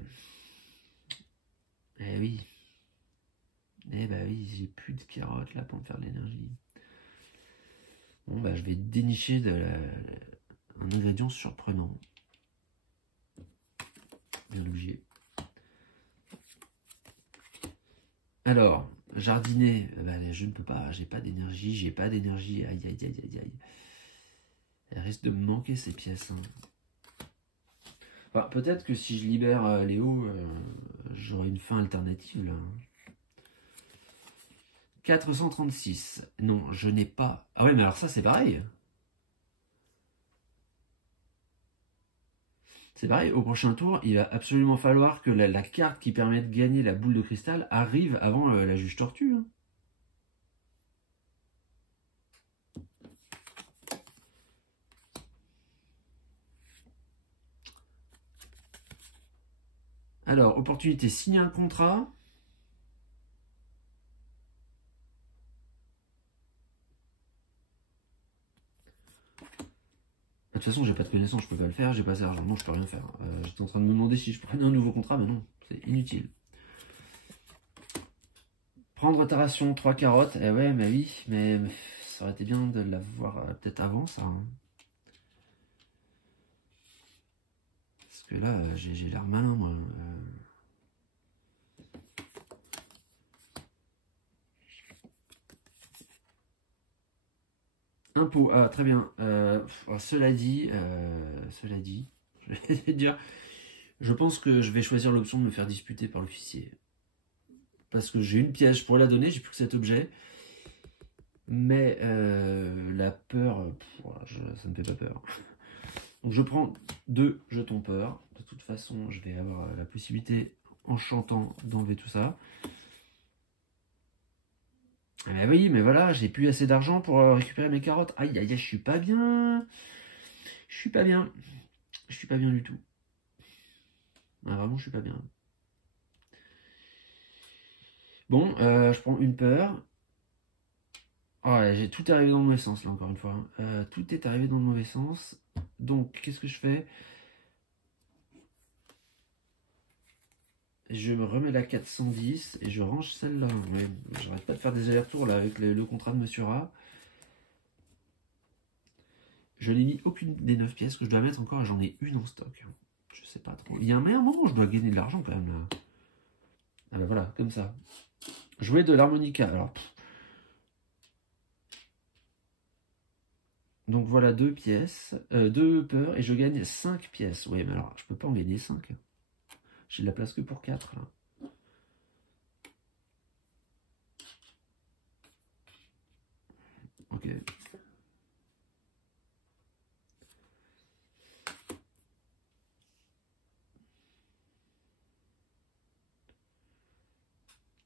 Eh oui. Eh bah oui, j'ai plus de carottes là pour me faire de l'énergie. Bon bah je vais dénicher un ingrédient surprenant. Bien obligé. Alors, jardiner, bah, je ne peux pas, j'ai pas d'énergie, aïe aïe aïe aïe aïe. Elle risque de me manquer ces pièces. Hein. Enfin, peut-être que si je libère Léo, j'aurai une fin alternative là. 436. Non, je n'ai pas. Ah ouais, mais alors ça c'est pareil. C'est pareil, au prochain tour, il va absolument falloir que la carte qui permet de gagner la boule de cristal arrive avant la juge tortue. Hein. Alors, opportunité, signer un contrat. De toute façon, j'ai pas de connaissance, je peux pas le faire, j'ai pas assez d'argent, non, je peux rien faire. J'étais en train de me demander si je prenais un nouveau contrat, mais non, c'est inutile. Prendre ta ration, 3 carottes, eh ouais, mais oui, mais ça aurait été bien de l'avoir peut-être avant, ça. Hein. Parce que là, j'ai l'air malin, moi. Impôt, ah très bien. Cela dit, je vais dire, je pense que je vais choisir l'option de me faire disputer par l'officier. Parce que j'ai une pièce, je pourrais la donner, j'ai plus que cet objet. Mais la peur, ça me fait pas peur. Donc je prends 2 jetons peur. De toute façon, je vais avoir la possibilité, en chantant, d'enlever tout ça. Mais oui, mais voilà, j'ai plus assez d'argent pour récupérer mes carottes. Aïe, aïe, aïe, je suis pas bien. Je suis pas bien. Je suis pas bien du tout. Ah, vraiment, je suis pas bien. Bon, je prends une peur. Oh, ouais, j'ai tout arrivé dans le mauvais sens, là, encore une fois. Tout est arrivé dans le mauvais sens. Donc, qu'est-ce que je fais? Je me remets la 410 et je range celle-là. Ouais, j'arrête pas de faire des allers-retours là avec le contrat de Monsieur A. Je n'ai mis aucune des 9 pièces que je dois mettre encore et j'en ai une en stock. Je sais pas trop. Il y a un meilleur moment où je dois gagner de l'argent quand même là. Ah ben voilà, comme ça. Jouer de l'harmonica. Alors. Donc voilà 2 pièces. 2 peurs et je gagne 5 pièces. Oui, mais alors je peux pas en gagner 5. J'ai de la place que pour 4 là. Ok.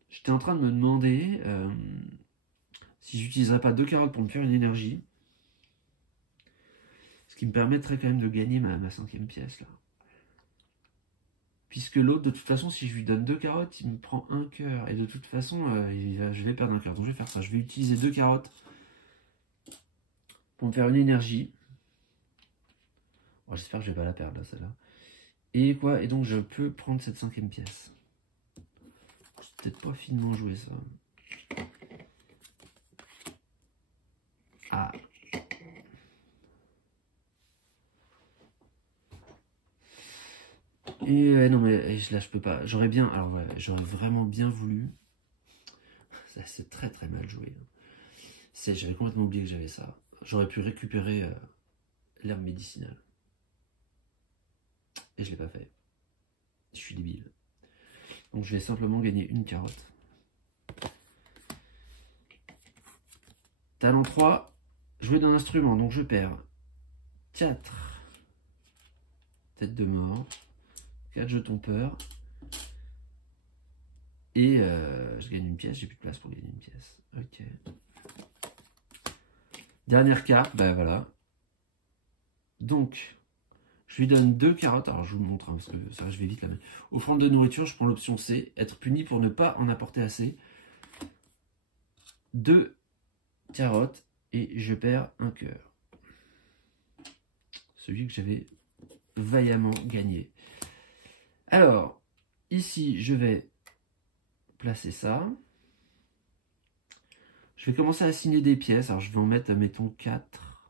J'étais en train de me demander si j'utiliserais pas 2 carottes pour me faire une énergie. Ce qui me permettrait quand même de gagner ma 5e pièce là. Puisque l'autre, de toute façon, si je lui donne 2 carottes, il me prend un cœur. Et de toute façon, je vais perdre un cœur. Donc je vais faire ça. Je vais utiliser 2 carottes pour me faire une énergie. Oh, j'espère que je vais pas la perdre là, celle-là. Et quoi? Et donc je peux prendre cette 5e pièce. C'est peut-être pas finement joué ça. Ah. Et non mais là je peux pas. J'aurais bien. Alors ouais, j'aurais vraiment bien voulu. Ça c'est très très mal joué. J'avais complètement oublié que j'avais ça. J'aurais pu récupérer l'herbe médicinale. Et je l'ai pas fait. Je suis débile. Donc je vais simplement gagner une carotte. Talent 3, jouer d'un instrument, donc je perds 4 têtes de mort, 4 jetons peur, et je gagne une pièce, j'ai plus de place pour gagner une pièce. Ok. Dernière carte, bah voilà. Donc, je lui donne 2 carottes, alors je vous montre, hein, parce que ça je vais vite là. Offrande de nourriture, je prends l'option C, être puni pour ne pas en apporter assez. 2 carottes, et je perds un cœur. Celui que j'avais vaillamment gagné. Alors, ici, je vais placer ça. Je vais commencer à assigner des pièces. Alors je vais en mettre, mettons, 4.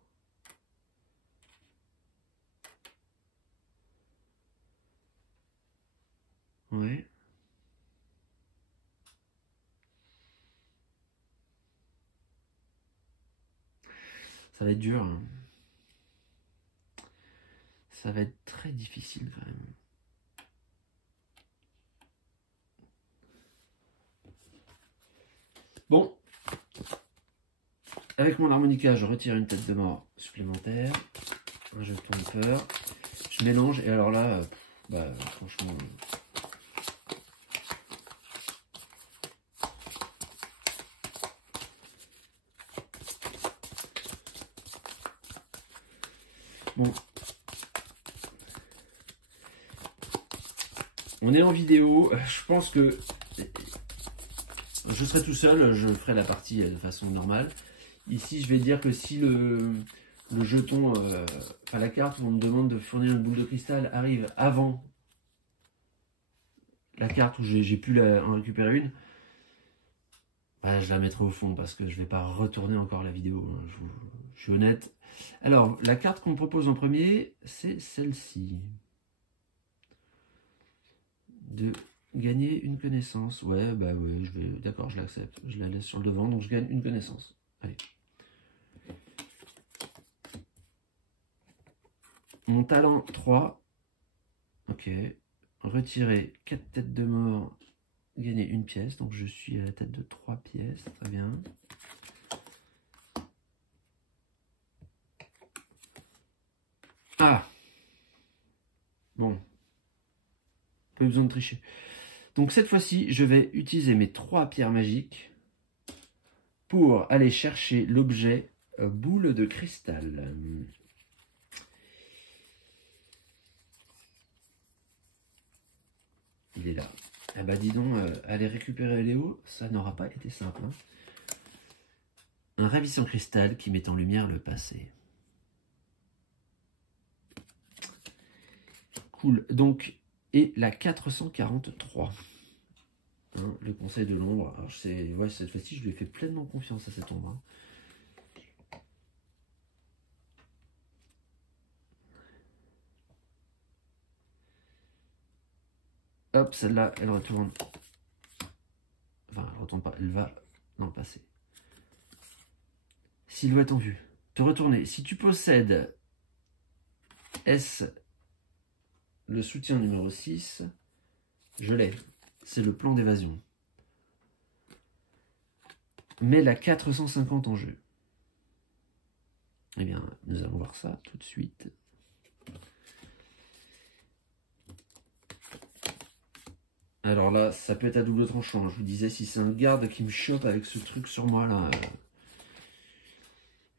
Ouais. Ça va être dur, hein. Ça va être très difficile quand même. Bon. Avec mon harmonica, je retire une tête de mort supplémentaire. Un jeton de peur. Je mélange et alors là, bah, franchement... Bon. On est en vidéo. Je pense que je serai tout seul. Je ferai la partie de façon normale. Ici, je vais dire que si le jeton, enfin la carte où on me demande de fournir une boule de cristal arrive avant la carte où j'ai pu en récupérer une, bah, je la mettrai au fond parce que je ne vais pas retourner encore la vidéo. Hein, je suis honnête. Alors, la carte qu'on me propose en premier, c'est celle-ci. De gagner une connaissance. Ouais, bah ouais, d'accord, je l'accepte. Je la laisse sur le devant, donc je gagne une connaissance. Allez. Mon talent 3. Ok. Retirer 4 têtes de mort. Gagner une pièce. Donc je suis à la tête de 3 pièces. Très bien. Ah. Bon. Pas besoin de tricher. Donc cette fois-ci, je vais utiliser mes 3 pierres magiques pour aller chercher l'objet boule de cristal. Il est là. Ah bah dis donc, aller récupérer Léo, ça n'aura pas été simple. Hein. Un ravissant cristal qui met en lumière le passé. Cool. Donc, et la 443. Hein, le conseil de l'ombre. Alors, ouais, cette fois-ci, je lui ai fait pleinement confiance à cette ombre. Hein. Hop, celle-là, elle retourne. Enfin, elle retourne pas, elle va dans le passé. Silhouette en vue. Te retourner. Si tu possèdes S, le soutien numéro 6, je l'ai. C'est le plan d'évasion. Mets la 450 en jeu. Eh bien, nous allons voir ça tout de suite. Alors là, ça peut être à double tranchant. Je vous disais, si c'est un garde qui me chope avec ce truc sur moi là...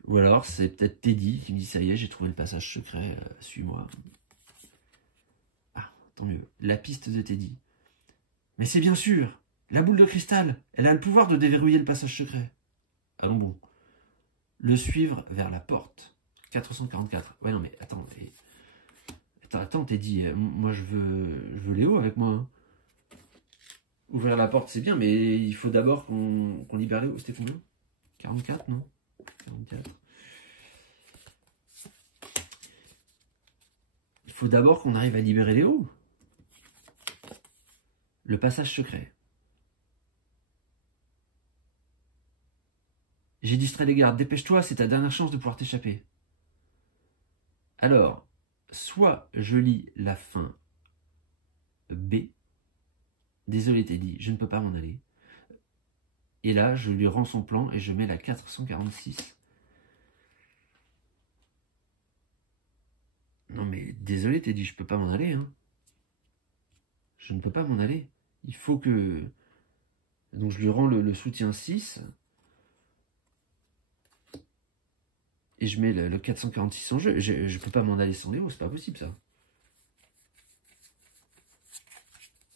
Ou alors, c'est peut-être Teddy qui me dit, ça y est, j'ai trouvé le passage secret, suis-moi. Ah, tant mieux. La piste de Teddy. Mais c'est bien sûr, la boule de cristal, elle a le pouvoir de déverrouiller le passage secret. Allons bon. Le suivre vers la porte. 444. Ouais, non, mais attends. Attends, Teddy. Moi, je veux Léo avec moi. Hein. Ouvrir la porte, c'est bien, mais il faut d'abord qu'on libère Léo. C'était combien? 44, non? 44. Il faut d'abord qu'on arrive à libérer Léo. Le passage secret. J'ai distrait les gardes. Dépêche-toi, c'est ta dernière chance de pouvoir t'échapper. Alors, soit je lis la fin B. Désolé Teddy, je ne peux pas m'en aller. Et là, je lui rends son plan et je mets la 446. Non mais, désolé Teddy, je ne peux pas m'en aller. Hein. Je ne peux pas m'en aller. Il faut que... Donc je lui rends le soutien 6. Et je mets le 446 en jeu. Je ne peux pas m'en aller sans Léo, c'est pas possible ça.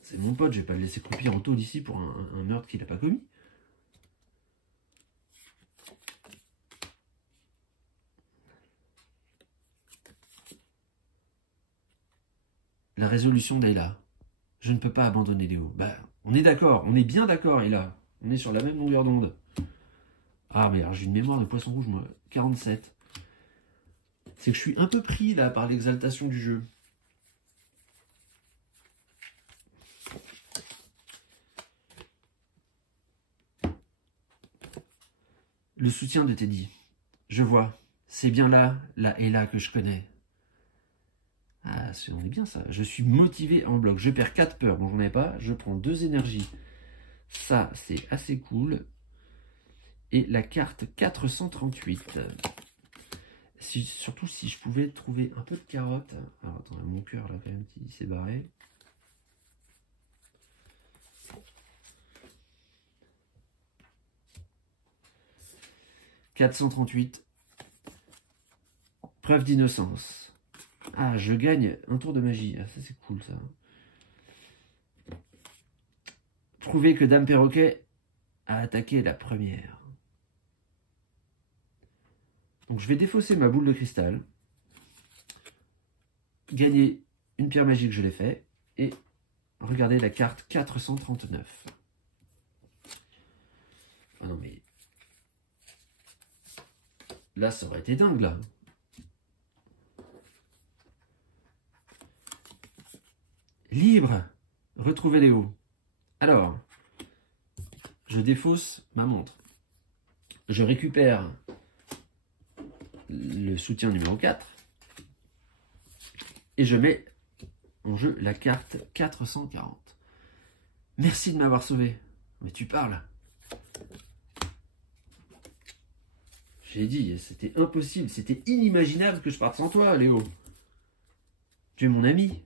C'est mon pote, je vais pas le laisser croupir en taule ici pour un meurtre qu'il n'a pas commis. La résolution d'Ayla. Je ne peux pas abandonner Léo. Bah, On est d'accord, on est bien d'accord, et là. On est sur la même longueur d'onde. Ah, mais alors j'ai une mémoire de poisson rouge, moi. 47. C'est que je suis un peu pris, là, par l'exaltation du jeu. Le soutien de Teddy. Je vois. C'est bien là et là que je connais. Ah, on est bien ça. Je suis motivé en bloc. Je perds 4 peurs. Bon, j'en ai pas. Je prends 2 énergies. Ça, c'est assez cool. Et la carte 438. Surtout si je pouvais trouver un peu de carotte. Alors, attends, mon cœur, là, quand même, qui s'est barré. « 438. Preuve d'innocence. Ah, je gagne un tour de magie. Ah, ça, c'est cool, ça. Prouver que Dame Perroquet a attaqué la première. Donc, je vais défausser ma boule de cristal. Gagner une pierre magique, je l'ai fait. Et regardez la carte 439. Ah non, mais... Là, ça aurait été dingue, là. Libre. Retrouvez Léo. Alors, je défausse ma montre. Je récupère le soutien numéro 4. Et je mets en jeu la carte 440. Merci de m'avoir sauvé. Mais tu parles. J'ai dit, c'était impossible, c'était inimaginable que je parte sans toi, Léo. Tu es mon ami.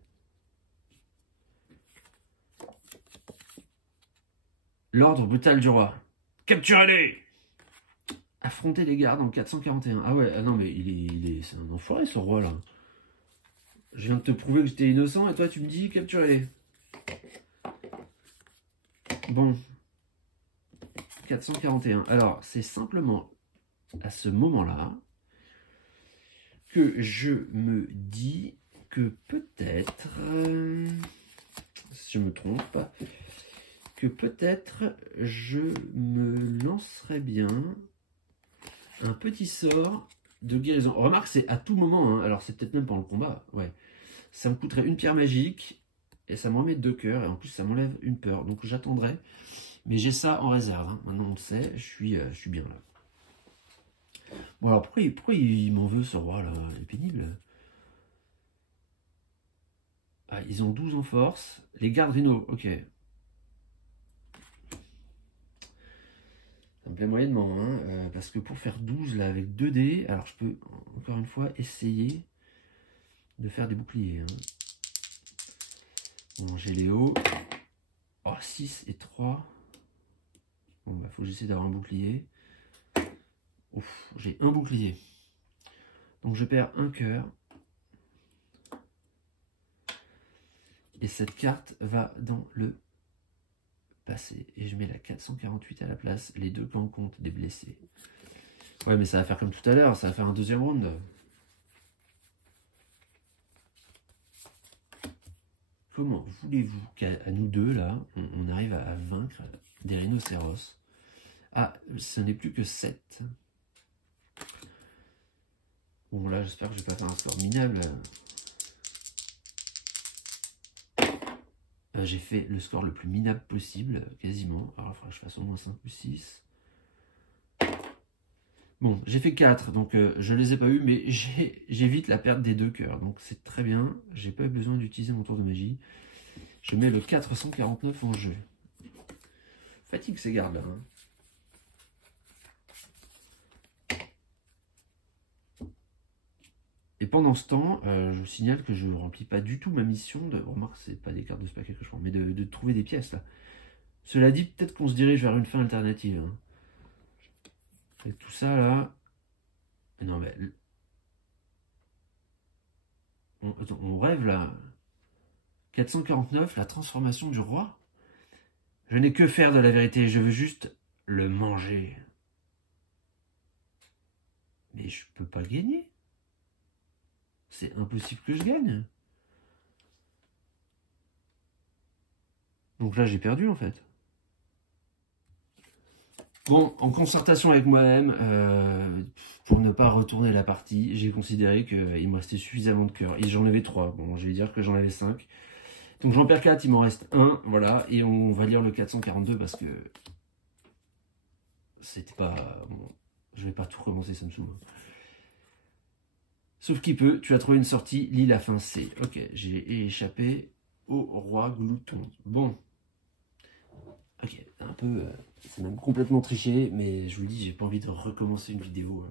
L'ordre brutal du roi. Capturez-les! Affronter les gardes en 441. Ah ouais, ah non mais c'est un enfoiré ce roi là. Je viens de te prouver que j'étais innocent et toi tu me dis capturez-les. Bon. 441. Alors, c'est simplement à ce moment-là que je me dis que peut-être, si je me trompe, que peut-être je me lancerais bien un petit sort de guérison. Remarque, c'est à tout moment, hein. Alors c'est peut-être même pendant le combat, ouais. Ça me coûterait une pierre magique, et ça me remet 2 cœurs, et en plus ça m'enlève une peur. Donc j'attendrai, mais j'ai ça en réserve, hein. Maintenant on le sait, je suis bien là. Bon alors pourquoi il m'en veut ce roi là? Il est pénible. Ah, ils ont 12 en force. Les gardes rhinos, ok. Ça me plaît moyennement, hein, parce que pour faire 12 là avec 2 dés, alors je peux encore une fois essayer de faire des boucliers. Hein. Bon, j'ai Léo. Oh, 6 et 3. Bon, bah, faut que j'essaie d'avoir un bouclier. Ouf, j'ai un bouclier. Donc je perds un cœur. Et cette carte va dans le passé. Et je mets la 448 à la place. Les 2 camps comptent des blessés. Ouais, mais ça va faire comme tout à l'heure. Ça va faire un deuxième round. Comment voulez-vous qu'à nous deux, là, on arrive à vaincre des rhinocéros? Ah, ce n'est plus que 7. Bon, là, j'espère que je vais pas faire un score minable. J'ai fait le score le plus minable possible, quasiment. Alors, il faudra que je fasse au moins 5 ou 6. Bon, j'ai fait 4, donc je les ai pas eu, mais j'évite la perte des 2 cœurs. Donc c'est très bien, j'ai pas eu besoin d'utiliser mon tour de magie. Je mets le 449 en jeu. Fatigue ces gardes-là. Hein. Et pendant ce temps, je vous signale que je ne remplis pas du tout ma mission de... Remarque, c'est pas des cartes de spacket que je prends, mais de trouver des pièces là. Cela dit, peut-être qu'on se dirige vers une fin alternative. Hein. Et tout ça là... Non mais... On rêve là. 449, la transformation du roi. Je n'ai que faire de la vérité, je veux juste le manger. Mais je peux pas gagner. C'est impossible que je gagne. Donc là, j'ai perdu, en fait. Bon, en concertation avec moi-même, pour ne pas retourner la partie, j'ai considéré qu'il me restait suffisamment de cœurs. Et j'en avais 3. Bon, je vais dire que j'en avais 5. Donc j'en perds 4, il m'en reste 1. Voilà, et on va lire le 442 parce que c'était pas... Bon, je vais pas tout recommencer, ça me saoule. Sauf qu'il peut, tu as trouvé une sortie, lis la fin C. Ok, j'ai échappé au roi glouton. Bon. Ok, un peu... c'est même complètement triché, mais je vous le dis, j'ai pas envie de recommencer une vidéo.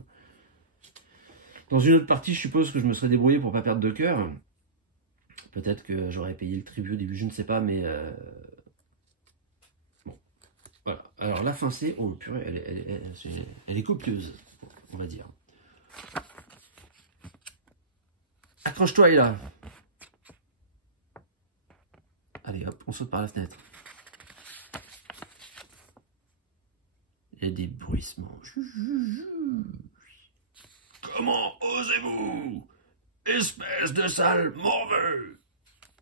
Dans une autre partie, je suppose que je me serais débrouillé pour pas perdre de cœur. Peut-être que j'aurais payé le tribut au début, je ne sais pas, mais... Bon, voilà. Alors la fin C, oh purée, elle est copieuse, on va dire. Accroche-toi, là. Allez, hop, on saute par la fenêtre. Il y a des bruissements. Comment osez-vous, espèce de sale morveux?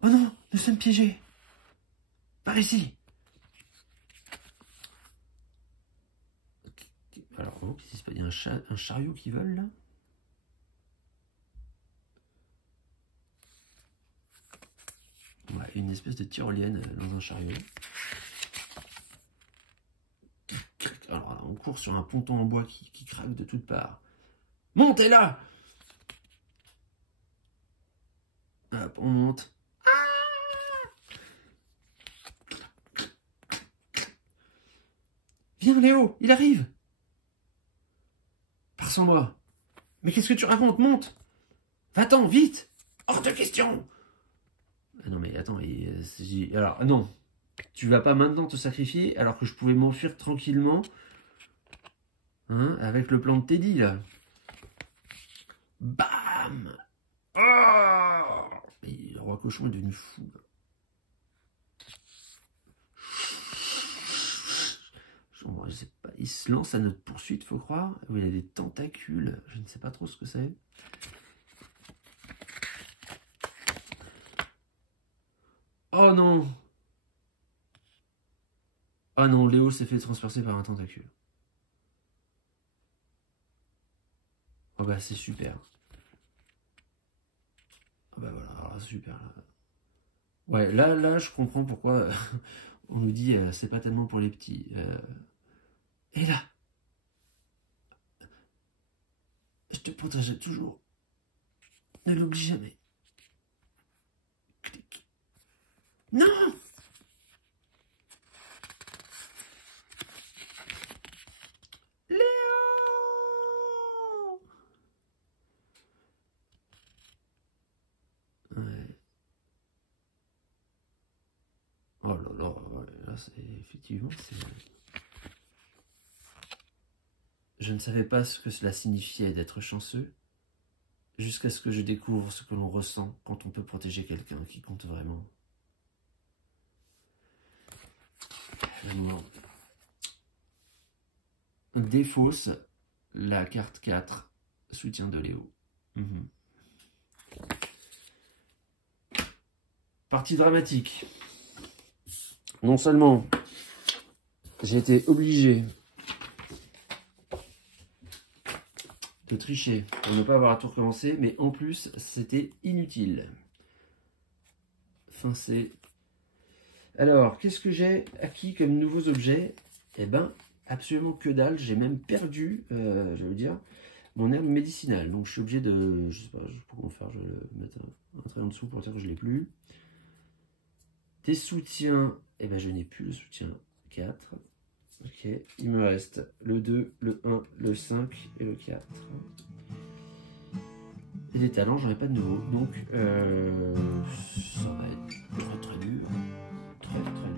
Oh non, nous sommes piégés. Par ici. Alors, oh, qu'est-ce qui se passe? Il y a un chariot qui vole, là? Ouais, une espèce de tyrolienne dans un chariot. Alors là, on court sur un ponton en bois qui craque de toutes parts. Montez là! Hop, on monte. Viens Léo, il arrive! Pars sans moi. Mais qu'est-ce que tu racontes? Monte! Va-t'en, vite! Hors de question! Ah non mais attends, alors non. Tu vas pas maintenant te sacrifier alors que je pouvais m'enfuir tranquillement. Hein, avec le plan de Teddy là. Bam! Oh! Et le roi cochon est devenu fou. Je sais pas, il se lance à notre poursuite, faut croire. Il a des tentacules, je ne sais pas trop ce que c'est. Oh non! Oh non, Léo s'est fait transpercer par un tentacule. Oh bah c'est super. Oh bah voilà, super. Ouais, là je comprends pourquoi on nous dit c'est pas tellement pour les petits. Et là, je te protégerai toujours. Ne l'oublie jamais. Clic. Non! Léo! Ouais. Oh là là, ouais, là c'est effectivement... Je ne savais pas ce que cela signifiait d'être chanceux, jusqu'à ce que je découvre ce que l'on ressent quand on peut protéger quelqu'un qui compte vraiment. Défausse la carte 4, soutien de Léo. Partie dramatique. Non seulement j'ai été obligé de tricher pour ne pas avoir à tout recommencer, mais en plus c'était inutile. Fin C. Alors, qu'est-ce que j'ai acquis comme nouveaux objets? Eh ben, absolument que dalle. J'ai même perdu, je veux dire, mon herbe médicinale. Donc, je suis obligé de... Je sais pas comment faire. Je vais le mettre un trait en dessous pour dire que je ne l'ai plus. Des soutiens. Eh ben, je n'ai plus le soutien 4. Ok. Il me reste le 2, le 1, le 5 et le 4. Et des talents, j'en ai pas de nouveau. Donc, ça va être très très dur. Très très dur.